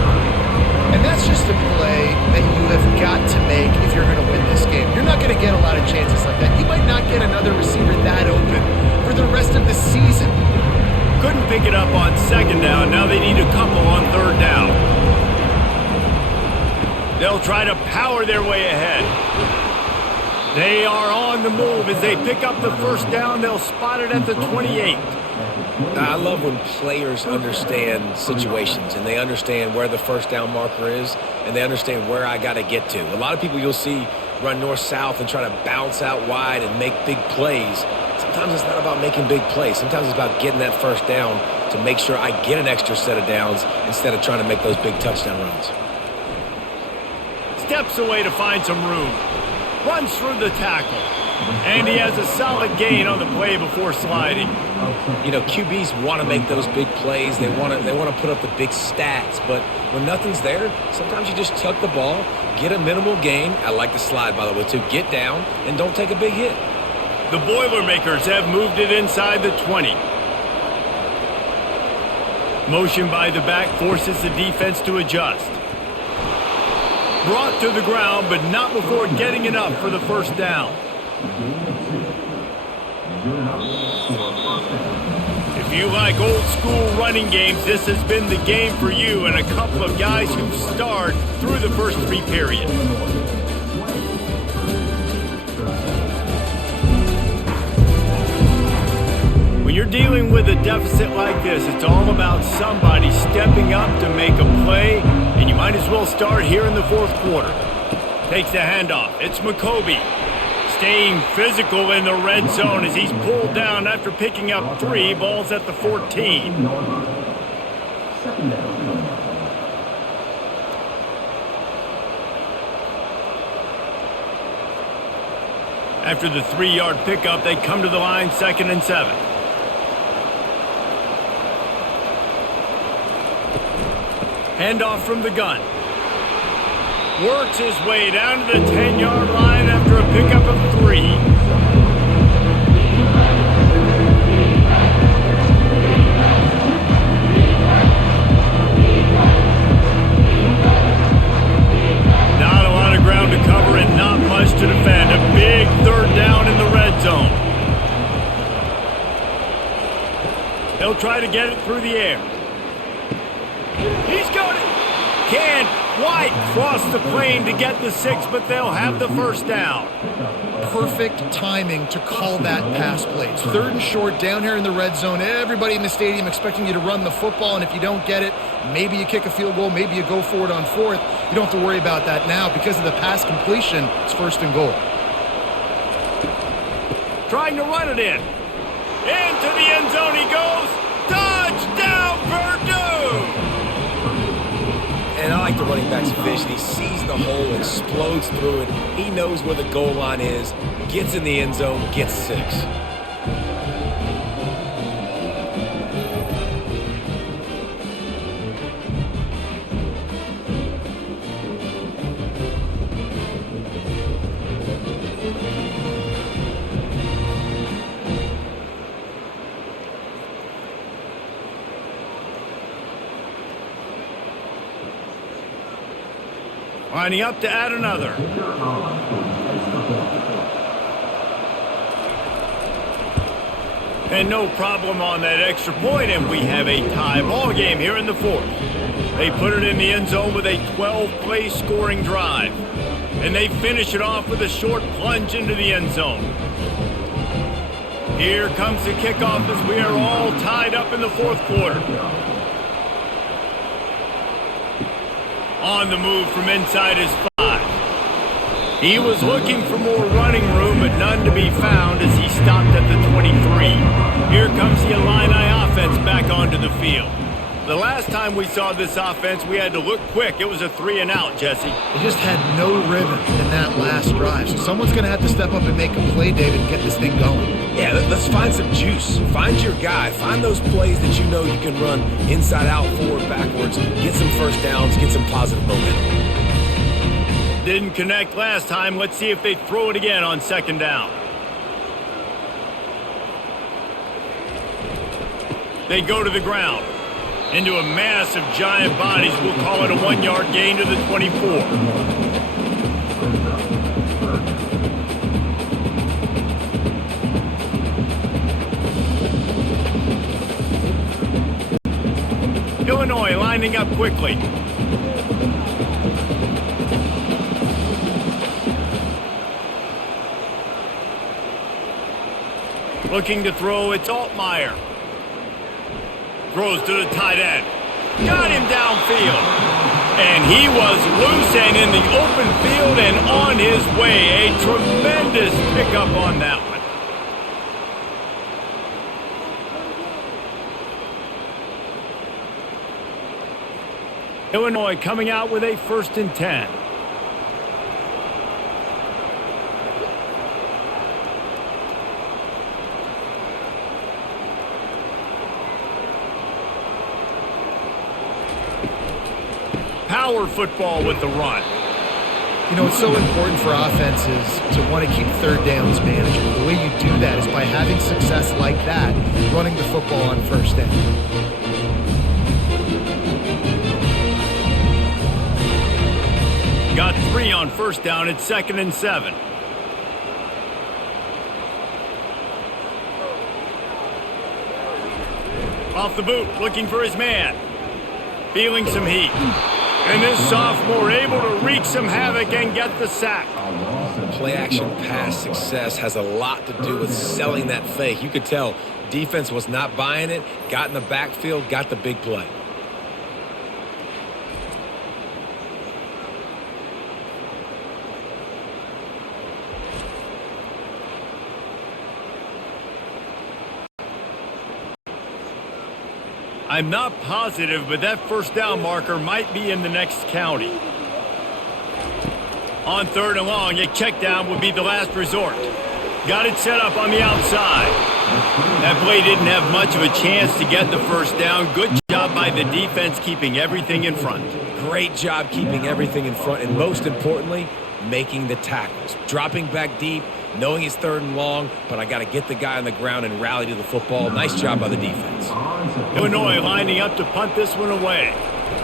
And that's just a play that you have got to make if you're going to win this game. You're not going to get a lot of chances like that. You might not get another receiver that open for the rest of the season. Couldn't pick it up on 2nd down. Now they need a couple on 3rd down. They'll try to power their way ahead. They are on the move as they pick up the 1st down. They'll spot it at the 28. I love when players understand situations and they understand where the 1st down marker is and they understand where I got to get to. A lot of people you'll see run north-south and try to bounce out wide and make big plays. Sometimes it's not about making big plays. Sometimes it's about getting that 1st down to make sure I get an extra set of downs instead of trying to make those big touchdown runs. Steps away to find some room. Runs through the tackle. And he has a solid gain on the play before sliding. You know, QBs want to make those big plays. They want to put up the big stats. But when nothing's there, sometimes you just tuck the ball, get a minimal gain. I like the slide, by the way, too. Get down and don't take a big hit. The Boilermakers have moved it inside the 20. Motion by the back forces the defense to adjust. Brought to the ground, but not before getting enough for the 1st down. If you like old school running games, this has been the game for you and a couple of guys who've starred through the first 3 periods. When you're dealing with a deficit like this, it's all about somebody stepping up to make a play, and you might as well start here in the 4th quarter. Takes the handoff. It's McCoby. Staying physical in the red zone as he's pulled down after picking up 3 balls at the 14. After the 3-yard pickup, they come to the line 2nd and 7. Handoff from the gun. Works his way down to the 10-yard line after a pickup of 3. Not a lot of ground to cover and not much to defend. A big 3rd down in the red zone. They'll try to get it through the air. He's got it. Can't quite cross the plane to get the 6, but they'll have the first down. Perfect timing to call that pass play. It's 3rd and short down here in the red zone. Everybody in the stadium expecting you to run the football, and if you don't get it, maybe you kick a field goal, maybe you go for it on 4th. You don't have to worry about that now. Because of the pass completion, it's 1st and goal. Trying to run it in. Into the end zone he goes. Touchdown, Purdue! And I like the running back's vision. He sees the hole, explodes through it. He knows where the goal line is, gets in the end zone, gets 6. Lining up to add another. And no problem on that extra point, and we have a tie ball game here in the 4th. They put it in the end zone with a 12-play scoring drive. And they finish it off with a short plunge into the end zone. Here comes the kickoff as we are all tied up in the 4th quarter. On the move from inside his 5. He was looking for more running room, but none to be found as he stopped at the 23. Here comes the Illini offense back onto the field. The last time we saw this offense, we had to look quick. It was a 3-and-out, Jesse. They just had no rhythm in that last drive. So someone's going to have to step up and make a play, David, and get this thing going. Yeah, let's find some juice. Find your guy. Find those plays that you know you can run inside out, forward, backwards. Get some first downs. Get some positive momentum. Didn't connect last time. Let's see if they throw it again on 2nd down. They go to the ground. Into a mass of giant bodies. We'll call it a 1-yard gain to the 24. Illinois lining up quickly. Looking to throw, it's Altmaier. Throws to the tight end. Got him downfield. And he was loose and in the open field and on his way. A tremendous pickup on that one. Illinois coming out with a 1st and 10. Power football with the run. You know, it's so important for offenses to want to keep 3rd downs manageable. The way you do that is by having success like that, running the football on 1st down. Got 3 on 1st down. It's 2nd and 7. Off the boot, looking for his man. Feeling some heat. And this sophomore able to wreak some havoc and get the sack. Play-action pass success has a lot to do with selling that fake. You could tell defense was not buying it, got in the backfield, got the big play. I'm not positive, but that 1st down marker might be in the next county. On 3rd and long, a check down would be the last resort. Got it set up on the outside. That play didn't have much of a chance to get the 1st down. Good job by the defense keeping everything in front. Great job keeping everything in front, and most importantly, making the tackles. Dropping back deep, knowing it's 3rd and long, but I got to get the guy on the ground and rally to the football. Nice job by the defense. Illinois lining up to punt this one away.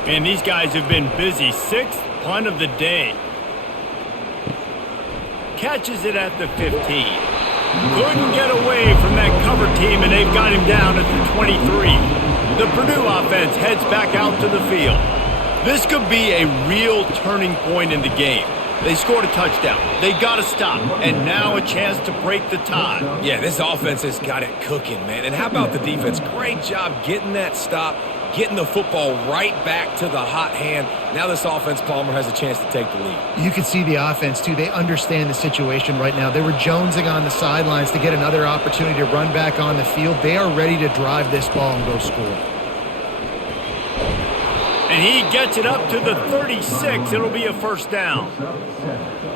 And these guys have been busy. 6th punt of the day. Catches it at the 15. Couldn't get away from that cover team, and they've got him down at the 23. The Purdue offense heads back out to the field. This could be a real turning point in the game. They scored a touchdown. They got to stop. And now a chance to break the tie. Yeah, this offense has got it cooking, man. And how about the defense? Great job getting that stop, getting the football right back to the hot hand. Now this offense, Palmer, has a chance to take the lead. You can see the offense, too. They understand the situation right now. They were jonesing on the sidelines to get another opportunity to run back on the field. They are ready to drive this ball and go score. And he gets it up to the 36. It'll be a first down.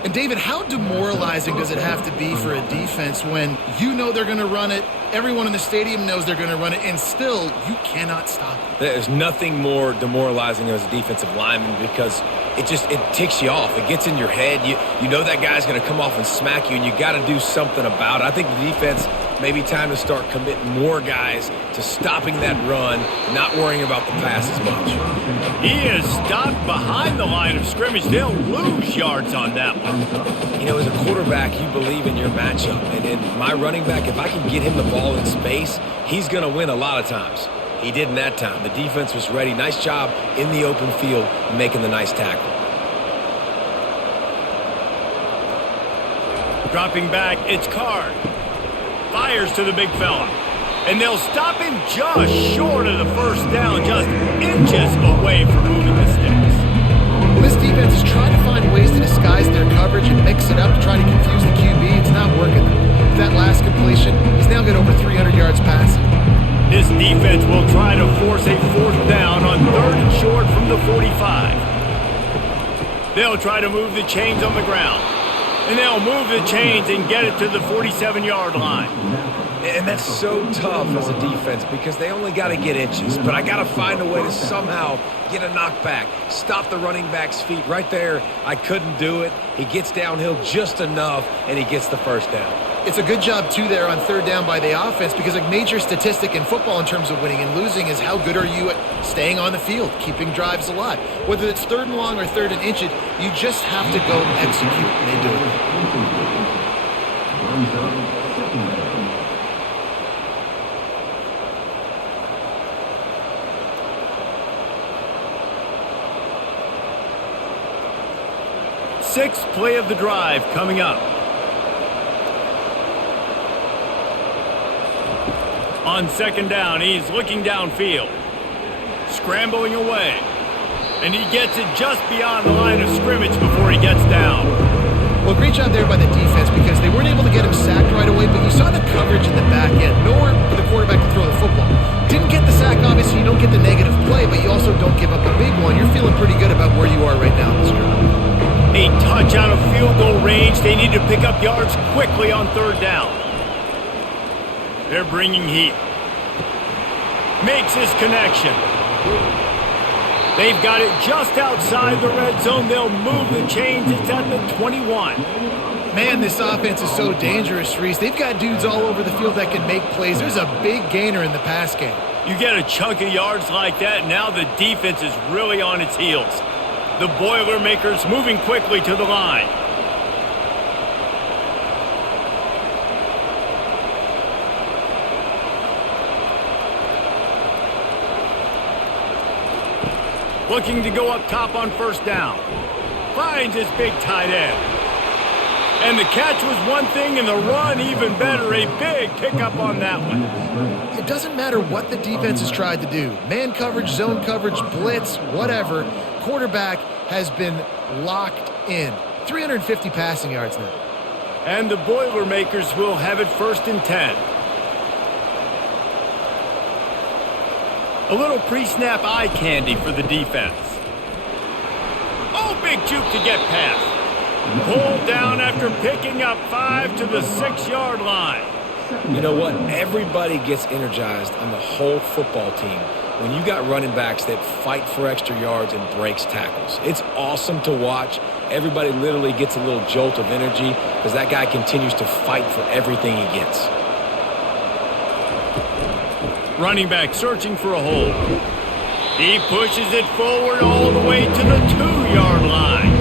And, David, how demoralizing does it have to be for a defense when you know they're going to run it, everyone in the stadium knows they're going to run it, and still you cannot stop it? There's nothing more demoralizing as a defensive lineman because it ticks you off. It gets in your head. You know that guy's going to come off and smack you, and you got to do something about it. I think the defense maybe time to start committing more guys to stopping that run, not worrying about the pass as much. He is stopped behind the line of scrimmage. They'll lose yards on that one. You know, as a quarterback, you believe in your matchup. And in my running back, if I can get him the ball in space, he's going to win a lot of times. He didn't that time. The defense was ready. Nice job in the open field making the nice tackle. Dropping back, it's Card. Fires to the big fella. And they'll stop him just short of the first down, just inches away from moving the sticks. Well, this defense is trying to find ways to disguise their coverage and mix it up to try to confuse the QB. It's not working. With that last completion, he's now got over 300 yards passing. This defense will try to force a fourth down on 3rd and short from the 45. They'll try to move the chains on the ground. And they'll move the chains and get it to the 47-yard line. And that's so tough as a defense because they only got to get inches. But I got to find a way to somehow get a knockback, stop the running back's feet. Right there, I couldn't do it. He gets downhill just enough, and he gets the first down. It's a good job, too, there on 3rd down by the offense because a major statistic in football in terms of winning and losing is how good are you at staying on the field, keeping drives alive. Whether it's 3rd and long or 3rd and inches, you just have to go execute, and they do it. Sixth play of the drive coming up. On 2nd down, he's looking downfield. Scrambling away. And he gets it just beyond the line of scrimmage before he gets down. Well, great job there by the defense because they weren't able to get him sacked right away, but you saw the coverage in the back end. Nowhere for the quarterback to throw the football. Didn't get the sack, obviously you don't get the negative play, but you also don't give up a big one. You're feeling pretty good about where you are right now in this drive. A touch out of field goal range. They need to pick up yards quickly on 3rd down. They're bringing heat. Makes his connection. They've got it just outside the red zone. They'll move the chains. It's at the 21. Man, this offense is so dangerous, Reese. They've got dudes all over the field that can make plays. There's a big gainer in the pass game. You get a chunk of yards like that, now the defense is really on its heels. The Boilermakers moving quickly to the line. Looking to go up top on 1st down. Finds his big tight end. And the catch was one thing and the run even better. A big pickup on that one. It doesn't matter what the defense has tried to do. Man coverage, zone coverage, blitz, whatever. Quarterback has been locked in. 350 passing yards now. And the Boilermakers will have it 1st and 10. A little pre-snap eye candy for the defense. Oh, big juke to get past. Pulled down after picking up 5 to the 6-yard line. You know what? Everybody gets energized on the whole football team when you got running backs that fight for extra yards and breaks tackles. It's awesome to watch. Everybody literally gets a little jolt of energy because that guy continues to fight for everything he gets. Running back searching for a hole. He pushes it forward all the way to the 2-yard line.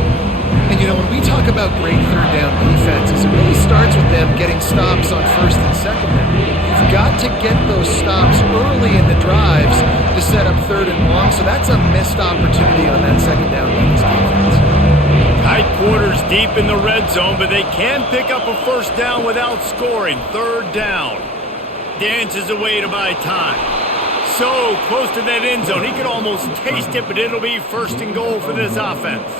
And, you know, when we talk about great 3rd down defenses, it really starts with them getting stops on 1st and 2nd down. You've got to get those stops early in the drives to to set up 3rd and long, so that's a missed opportunity on that 2nd down by this defense. Tight quarters deep in the red zone, but they can pick up a 1st down without scoring. 3rd down. Dances away to buy time. So close to that end zone, he could almost taste it, but it'll be 1st and goal for this offense.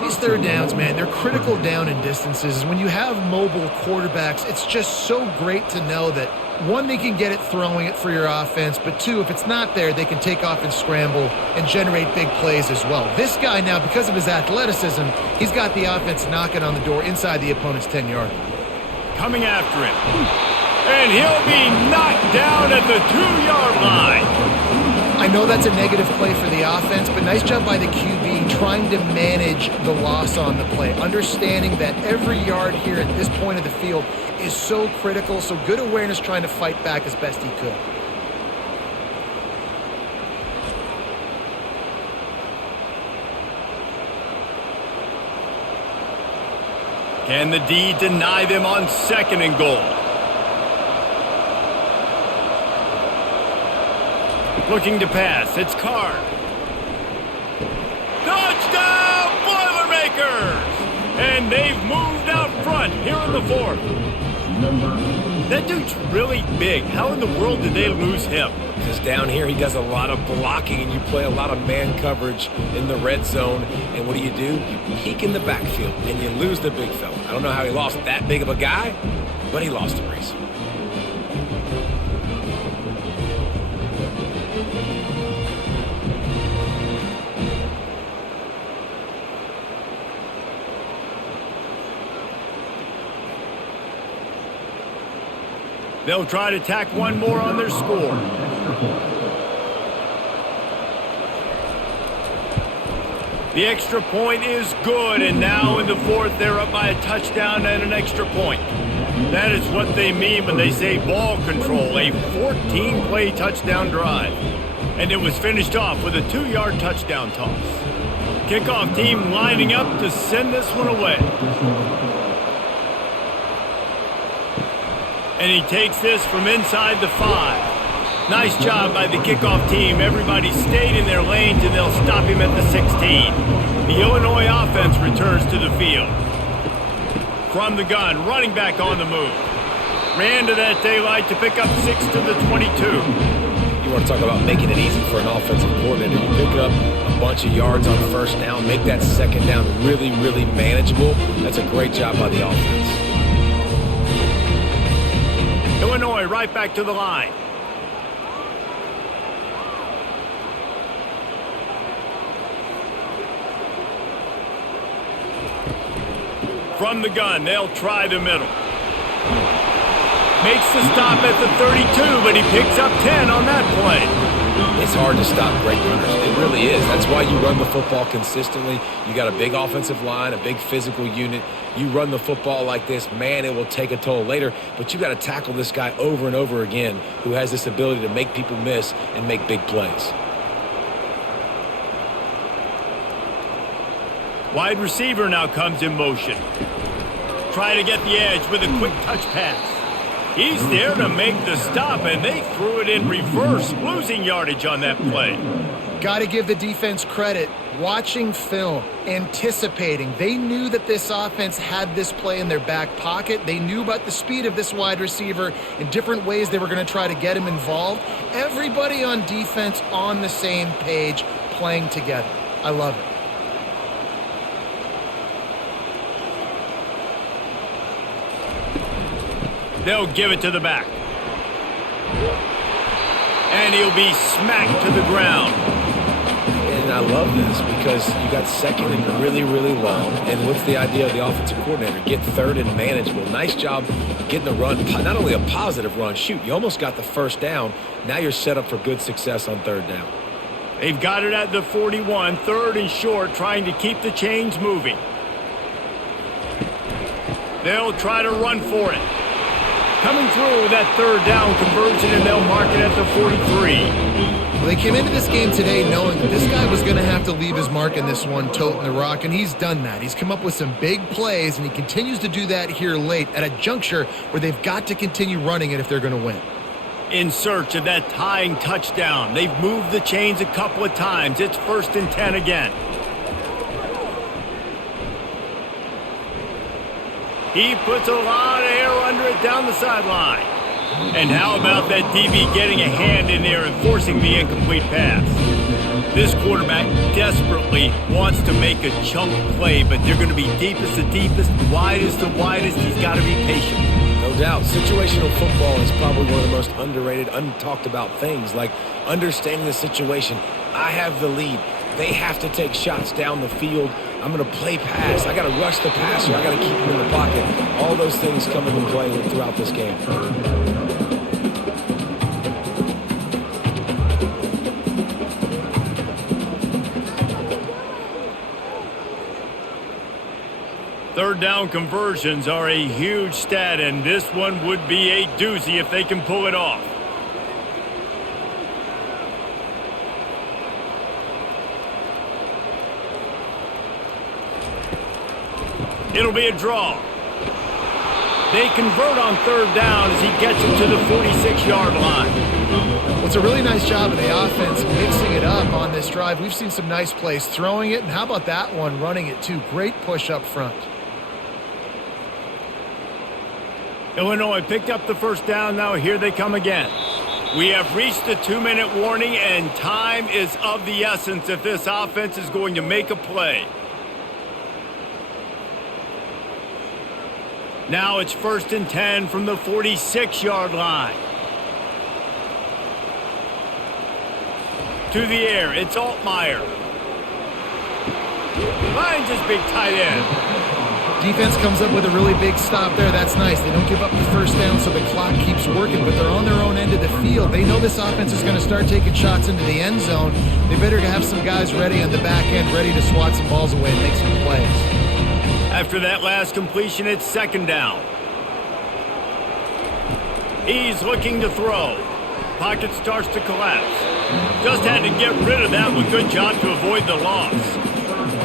These 3rd downs, man, they're critical down in distances. When you have mobile quarterbacks, it's just so great to know that, 1, they can get it throwing it for your offense, but 2, if it's not there, they can take off and scramble and generate big plays as well. This guy now, because of his athleticism, he's got the offense knocking on the door inside the opponent's 10-yard line. Coming after him. And he'll be knocked down at the 2-yard line. I know that's a negative play for the offense, but nice job by the QB trying to manage the loss on the play, understanding that every yard here at this point of the field is so critical, so good awareness trying to fight back as best he could. Can the D deny them on 2nd and goal? Looking to pass, it's Carr. Touchdown, Boilermakers! And they've moved out front here in the 4th. That dude's really big. How in the world did they lose him? Because down here he does a lot of blocking and you play a lot of man coverage in the red zone. And what do? You peek in the backfield and you lose the big fella. I don't know how he lost that big of a guy, but he lost a race. They'll try to tack one more on their score. The extra point is good, and now in the 4th, they're up by a touchdown and an extra point. That is what they mean when they say ball control, a 14-play touchdown drive. And it was finished off with a 2-yard touchdown toss. Kickoff team lining up to send this one away. And he takes this from inside the 5. Nice job by the kickoff team. Everybody stayed in their lanes, and they'll stop him at the 16. The Illinois offense returns to the field. From the gun, running back on the move. Ran to that daylight to pick up 6 to the 22. You want to talk about making it easy for an offensive coordinator. You pick up a bunch of yards on 1st down, make that 2nd down really, really manageable. That's a great job by the offense. Illinois right back to the line. From the gun, they'll try the middle. Makes the stop at the 32, but he picks up 10 on that play. It's hard to stop great runners. It really is. That's why you run the football consistently. You got a big offensive line, a big physical unit. You run the football like this, man, it will take a toll later. But you got to tackle this guy over and over again who has this ability to make people miss and make big plays. Wide receiver now comes in motion. Try to get the edge with a quick touch pass. He's there to make the stop, and they threw it in reverse, losing yardage on that play. Got to give the defense credit. Watching film, anticipating. They knew that this offense had this play in their back pocket. They knew about the speed of this wide receiver in different ways they were going to try to get him involved. Everybody on defense on the same page, playing together. I love it. They'll give it to the back. And he'll be smacked to the ground. And I love this because you got 2nd and really, really long. And what's the idea of the offensive coordinator? Get 3rd and manageable. Nice job getting the run. Not only a positive run. Shoot, you almost got the 1st down. Now you're set up for good success on 3rd down. They've got it at the 41, 3rd and short, trying to keep the chains moving. They'll try to run for it. Coming through with that 3rd down conversion, and they'll mark it at the 43. Well, they came into this game today knowing that this guy was going to have to leave his mark in this one, toting the rock, and he's done that. He's come up with some big plays, and he continues to do that here late at a juncture where they've got to continue running it if they're going to win. in search of that tying touchdown. They've moved the chains a couple of times. It's 1st and 10 again. He puts a lot of air under it down the sideline. And how about that DB getting a hand in there and forcing the incomplete pass? This quarterback desperately wants to make a chunk play, but they're going to be deepest to deepest, widest to widest. He's got to be patient. No doubt. Situational football is probably one of the most underrated, untalked about things, like understanding the situation. I have the lead. They have to take shots down the field. I'm going to play pass. I got to rush the passer. I got to keep him in the pocket. All those things come into play throughout this game. Third down conversions are a huge stat, and this one would be a doozy if they can pull it off. It'll be a draw. They convert on third down as he gets it to the 46-yard line. Well, it's a really nice job of the offense mixing it up on this drive. We've seen some nice plays throwing it, and how about that one running it too? Great push up front. Illinois picked up the first down. Now here they come again. We have reached the 2-minute warning, and time is of the essence if this offense is going to make a play. Now it's 1st and 10 from the 46-yard line. To the air, it's Altmaier. Finds his big tight end. Defense comes up with a really big stop there. That's nice. They don't give up the first down, so the clock keeps working, but they're on their own end of the field. They know this offense is going to start taking shots into the end zone. They better have some guys ready on the back end, ready to swat some balls away and make some plays. After that last completion, it's 2nd down. He's looking to throw. Pocket starts to collapse. Just had to get rid of that one. Good job to avoid the loss.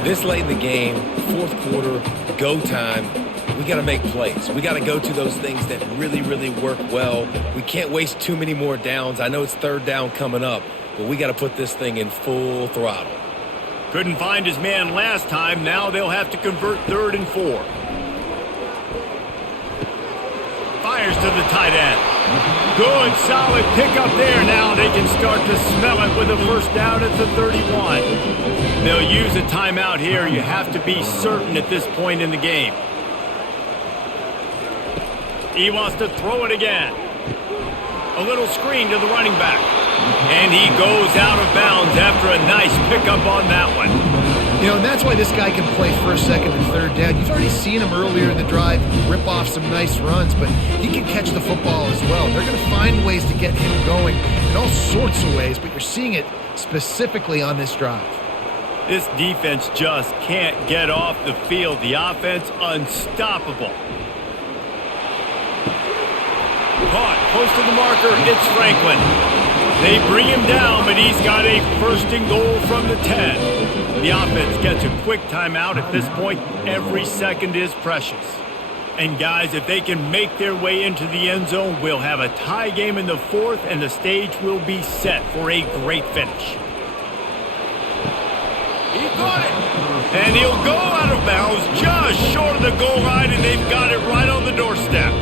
This late in the game, 4th quarter, go time, we got to make plays. We got to go to those things that really, really work well. We can't waste too many more downs. I know it's 3rd down coming up, but we got to put this thing in full throttle. Couldn't find his man last time. Now they'll have to convert 3rd and 4. Fires to the tight end. Good, solid pickup there. Now they can start to smell it with a first down at the 31. They'll use a timeout here. You have to be certain at this point in the game. He wants to throw it again. A little screen to the running back. And he goes out of bounds after a nice pickup on that one. You know, and that's why this guy can play 1st, 2nd, and 3rd down. You've already seen him earlier in the drive rip off some nice runs, but he can catch the football as well. They're going to find ways to get him going in all sorts of ways, but you're seeing it specifically on this drive. This defense just can't get off the field. The offense unstoppable. Caught close to the marker. It's Franklin. They bring him down, but he's got a 1st and goal from the 10. The offense gets a quick timeout. At this point, every second is precious. And guys, if they can make their way into the end zone, we'll have a tie game in the 4th, and the stage will be set for a great finish. He caught it. And he'll go out of bounds just short of the goal line, and they've got it right on the doorstep.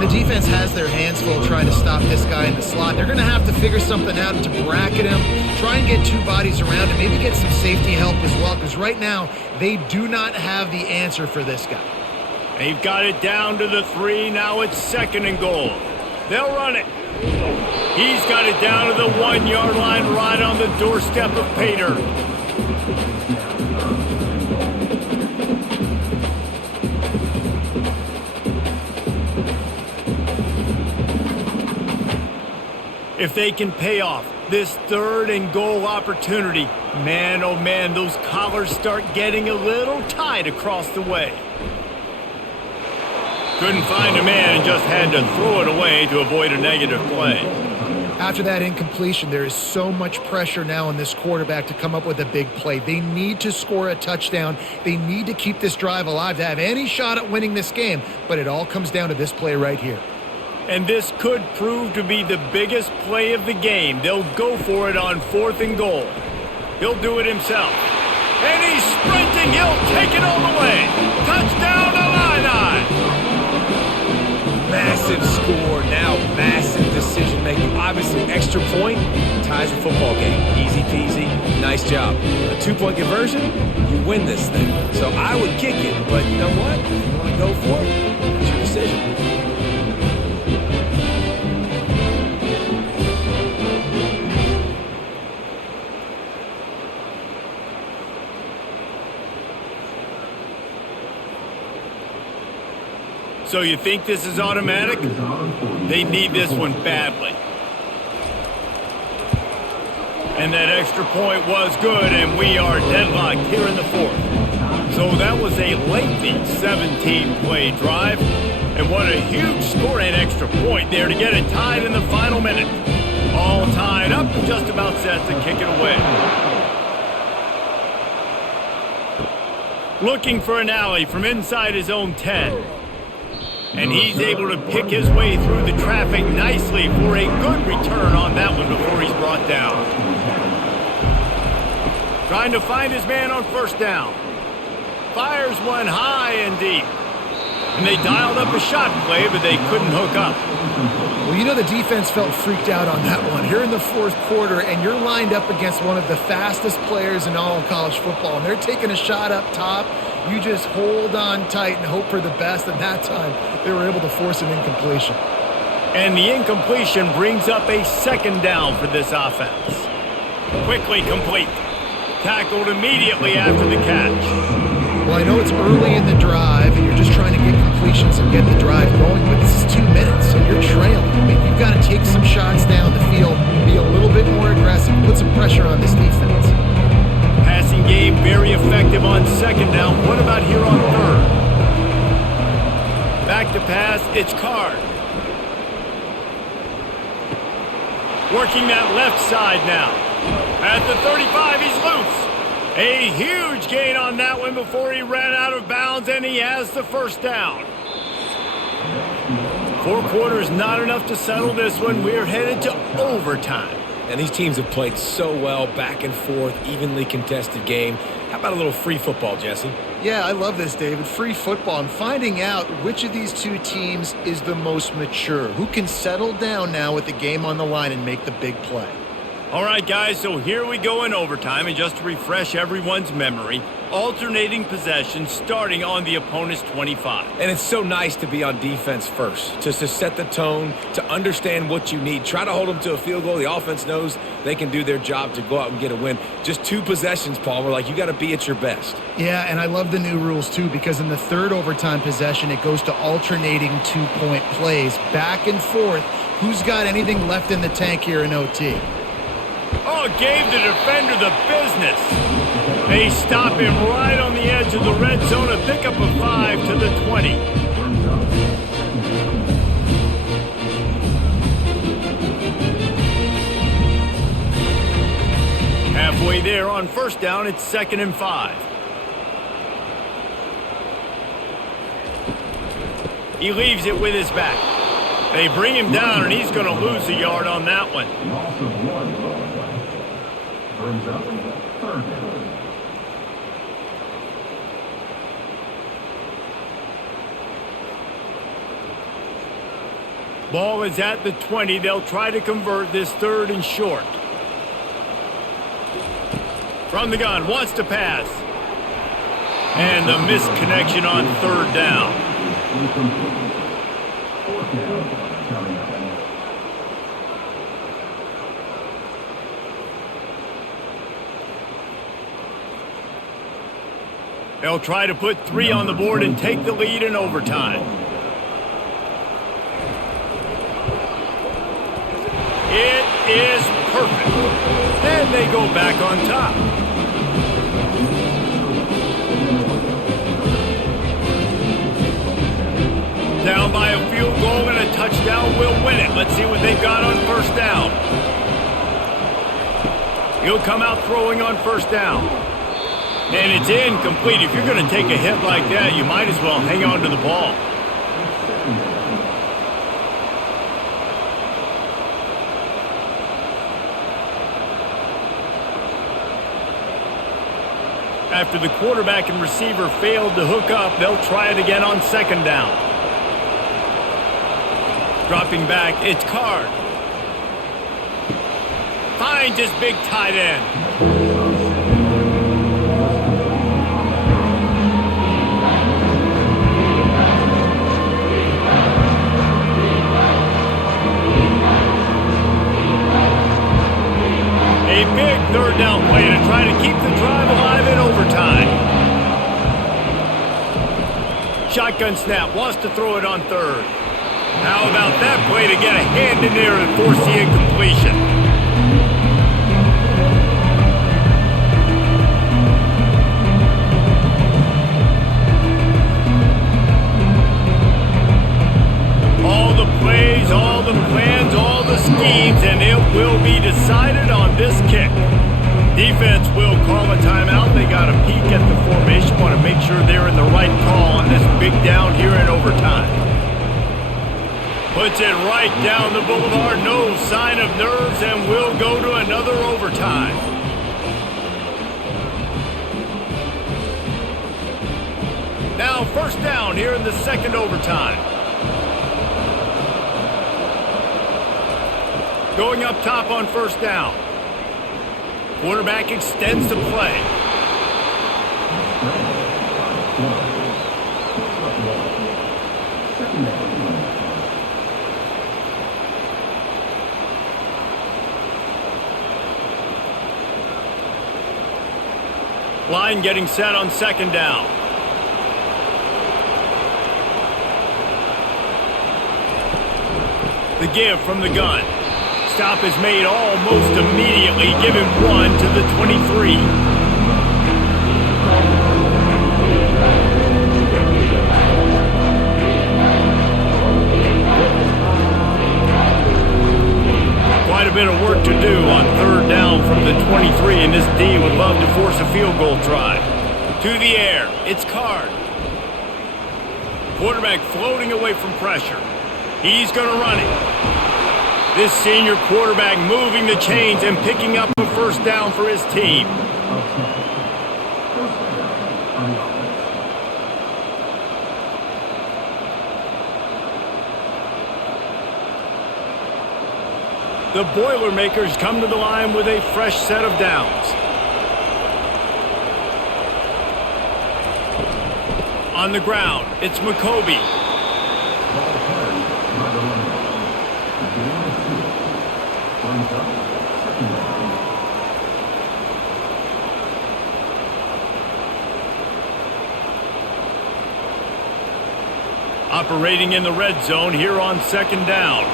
The defense has their hands full trying to stop this guy in the slot. They're going to have to figure something out to bracket him, try and get 2 bodies around him, maybe get some safety help as well, because right now they do not have the answer for this guy. They've got it down to the 3. Now it's 2nd and goal. They'll run it. He's got it down to the 1-yard line right on the doorstep of Pater. If they can pay off this 3rd and goal opportunity, man, oh man, those collars start getting a little tight across the way. Couldn't find a man and just had to throw it away to avoid a negative play. After that incompletion, there is so much pressure now on this quarterback to come up with a big play. They need to score a touchdown. They need to keep this drive alive to have any shot at winning this game, but it all comes down to this play right here. And this could prove to be the biggest play of the game. They'll go for it on 4th and goal. He'll do it himself. And he's sprinting. He'll take it all the way. Touchdown, Illini! Massive score, now massive decision-making. Obviously, extra point ties the football game. Easy peasy, nice job. A 2-point conversion, you win this thing. So I would kick it, but you know what? If you want to go for it, that's your decision. So you think this is automatic? They need this one badly. And that extra point was good, and we are deadlocked here in the 4th. So that was a lengthy 17-play drive. And what a huge score and extra point there to get it tied in the final minute. All tied up and just about set to kick it away. Looking for an alley from inside his own 10. And he's able to pick his way through the traffic nicely for a good return on that one before he's brought down. Trying to find his man on 1st down. Fires one high and deep. And they dialed up a shot play, but they couldn't hook up. Well, you know the defense felt freaked out on that one. Here in the 4th quarter, and you're lined up against one of the fastest players in all of college football, and they're taking a shot up top. You just hold on tight and hope for the best, and that time they were able to force an incompletion. And the incompletion brings up a 2nd down for this offense. Quickly complete. Tackled immediately after the catch. Well, I know it's early in the drive, and you're just trying to get completions and get the drive going, but this is 2 minutes, and you're trailing. I mean, you've got to take some shots down the field, be a little bit more aggressive, put some pressure on this defense. Passing game very effective on 2nd down. What about here on 3rd? Back to pass, it's Card. Working that left side now. At the 35, he's loose. A huge gain on that one before he ran out of bounds, and he has the 1st down. 4 quarters, not enough to settle this one. We're headed to overtime. And these teams have played so well, back and forth, evenly contested game. How about a little free football, Jesse? Yeah, I love this, David. Free football. I'm finding out which of these 2 teams is the most mature, who can settle down now with the game on the line and make the big play. All right, guys, so here we go in overtime, and just to refresh everyone's memory, alternating possession starting on the opponent's 25. And it's so nice to be on defense first, just to set the tone, to understand what you need. Try to hold them to a field goal. The offense knows they can do their job to go out and get a win. Just 2 possessions, Paul. We're like, you got to be at your best. Yeah, and I love the new rules, too, because in the 3rd overtime possession, it goes to alternating 2-point plays, back and forth. Who's got anything left in the tank here in OT? Oh, gave the defender the business. They stop him right on the edge of the red zone, a pickup of 5 to the 20. Halfway there on 1st down, it's 2nd and 5. He leaves it with his back. They bring him down, and he's going to lose a yard on that one. Ball is at the 20. They'll try to convert this 3rd and short. From the gun, wants to pass. And the missed connection on 3rd down. They'll try to put 3 on the board and take the lead in overtime. It is perfect. And they go back on top. Down by a field goal and a touchdown will win it. Let's see what they've got on 1st down. He'll come out throwing on 1st down. And it's incomplete. If you're going to take a hit like that, you might as well hang on to the ball. After the quarterback and receiver failed to hook up, they'll try it again on second down. Dropping back, it's Card. Finds his big tight end. A big third down play to try to keep the drive alive in overtime. Shotgun snap, wants to throw it on third. How about that play to get a hand in there and force the incompletion? All the plays, all the plans, all the schemes, and it will be decided on this kick. Defense will call a timeout. They got a peek at the formation, want to make sure they're in the right call on this big down here in overtime. Puts it right down the boulevard, no sign of nerves, and we'll go to another overtime. Now first down here in the second overtime. Going up top on first down. Quarterback extends the play. Line getting set on second down. The give from the gun. Stop is made almost immediately. Give him one to the 23. Quite a bit of work to do on third down from the 23, and this D would love to force a field goal try. To the air, it's Card. Quarterback floating away from pressure. He's going to run it. This senior quarterback moving the chains and picking up a first down for his team. The Boilermakers come to the line with a fresh set of downs. On the ground, it's McCoby. Operating in the red zone here on second down.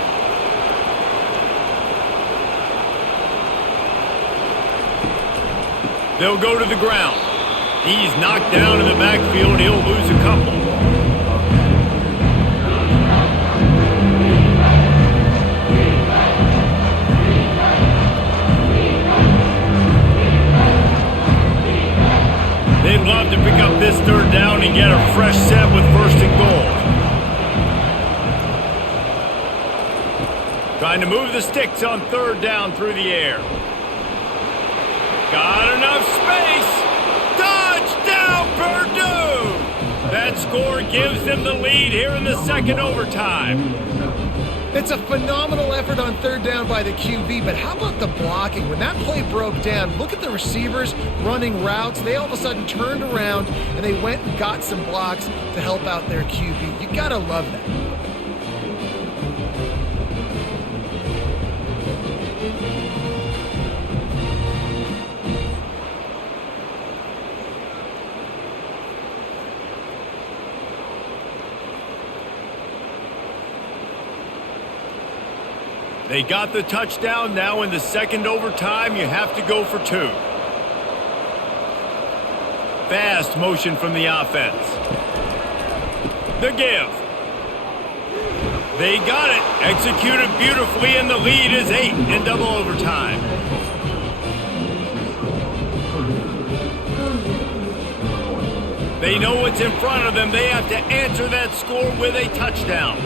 They'll go to the ground. He's knocked down in the backfield. He'll lose a couple. They'd love to pick up this third down and get a fresh set with first and goal. Trying to move the sticks on third down through the air. Got enough space. Touchdown, Purdue! That score gives them the lead here in the second overtime. It's a phenomenal effort on third down by the QB, but how about the blocking? When that play broke down, look at the receivers running routes. They all of a sudden turned around and they went and got some blocks to help out their QB. You gotta love that. They got the touchdown. Now in the second overtime, you have to go for two. Fast motion from the offense. The give. They got it. Executed beautifully, and the lead is 8 in double overtime. They know what's in front of them. They have to answer that score with a touchdown.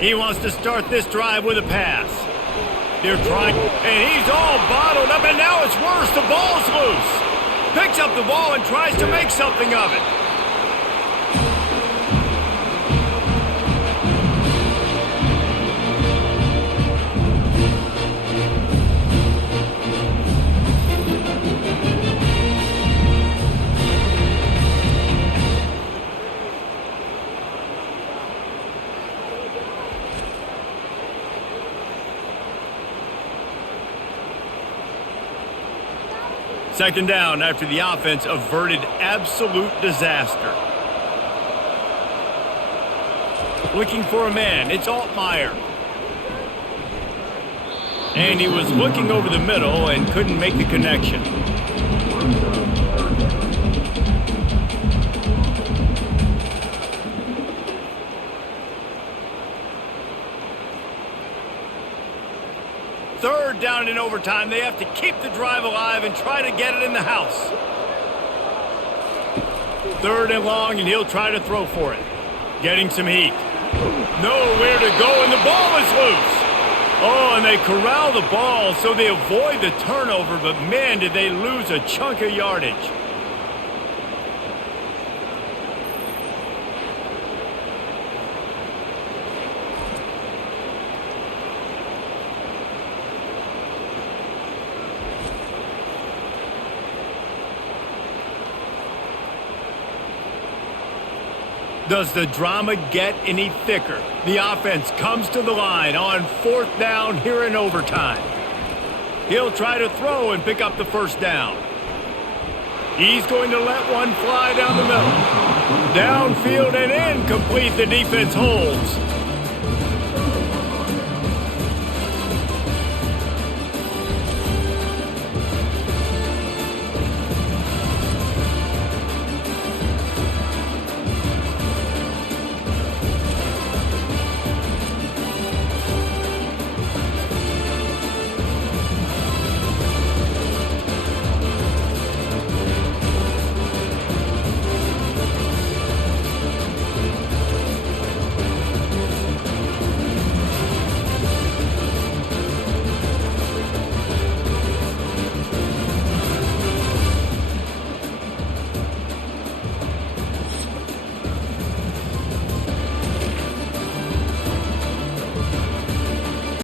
He wants to start this drive with a pass. They're trying, and he's all bottled up, and now it's worse. The ball's loose. Picks up the ball and tries to make something of it. Second down after the offense averted absolute disaster. Looking for a man. It's Altmaier. And he was looking over the middle and couldn't make the connection. Third down in overtime. They have to keep the drive alive and try to get it in the house. Third and long, and he'll try to throw for it. Getting some heat. Nowhere to go, and the ball is loose. Oh, and they corral the ball so they avoid the turnover, but man, did they lose a chunk of yardage. Does the drama get any thicker? The offense comes to the line on fourth down here in overtime. He'll try to throw and pick up the first down. He's going to let one fly down the middle. Downfield and incomplete. The defense holds.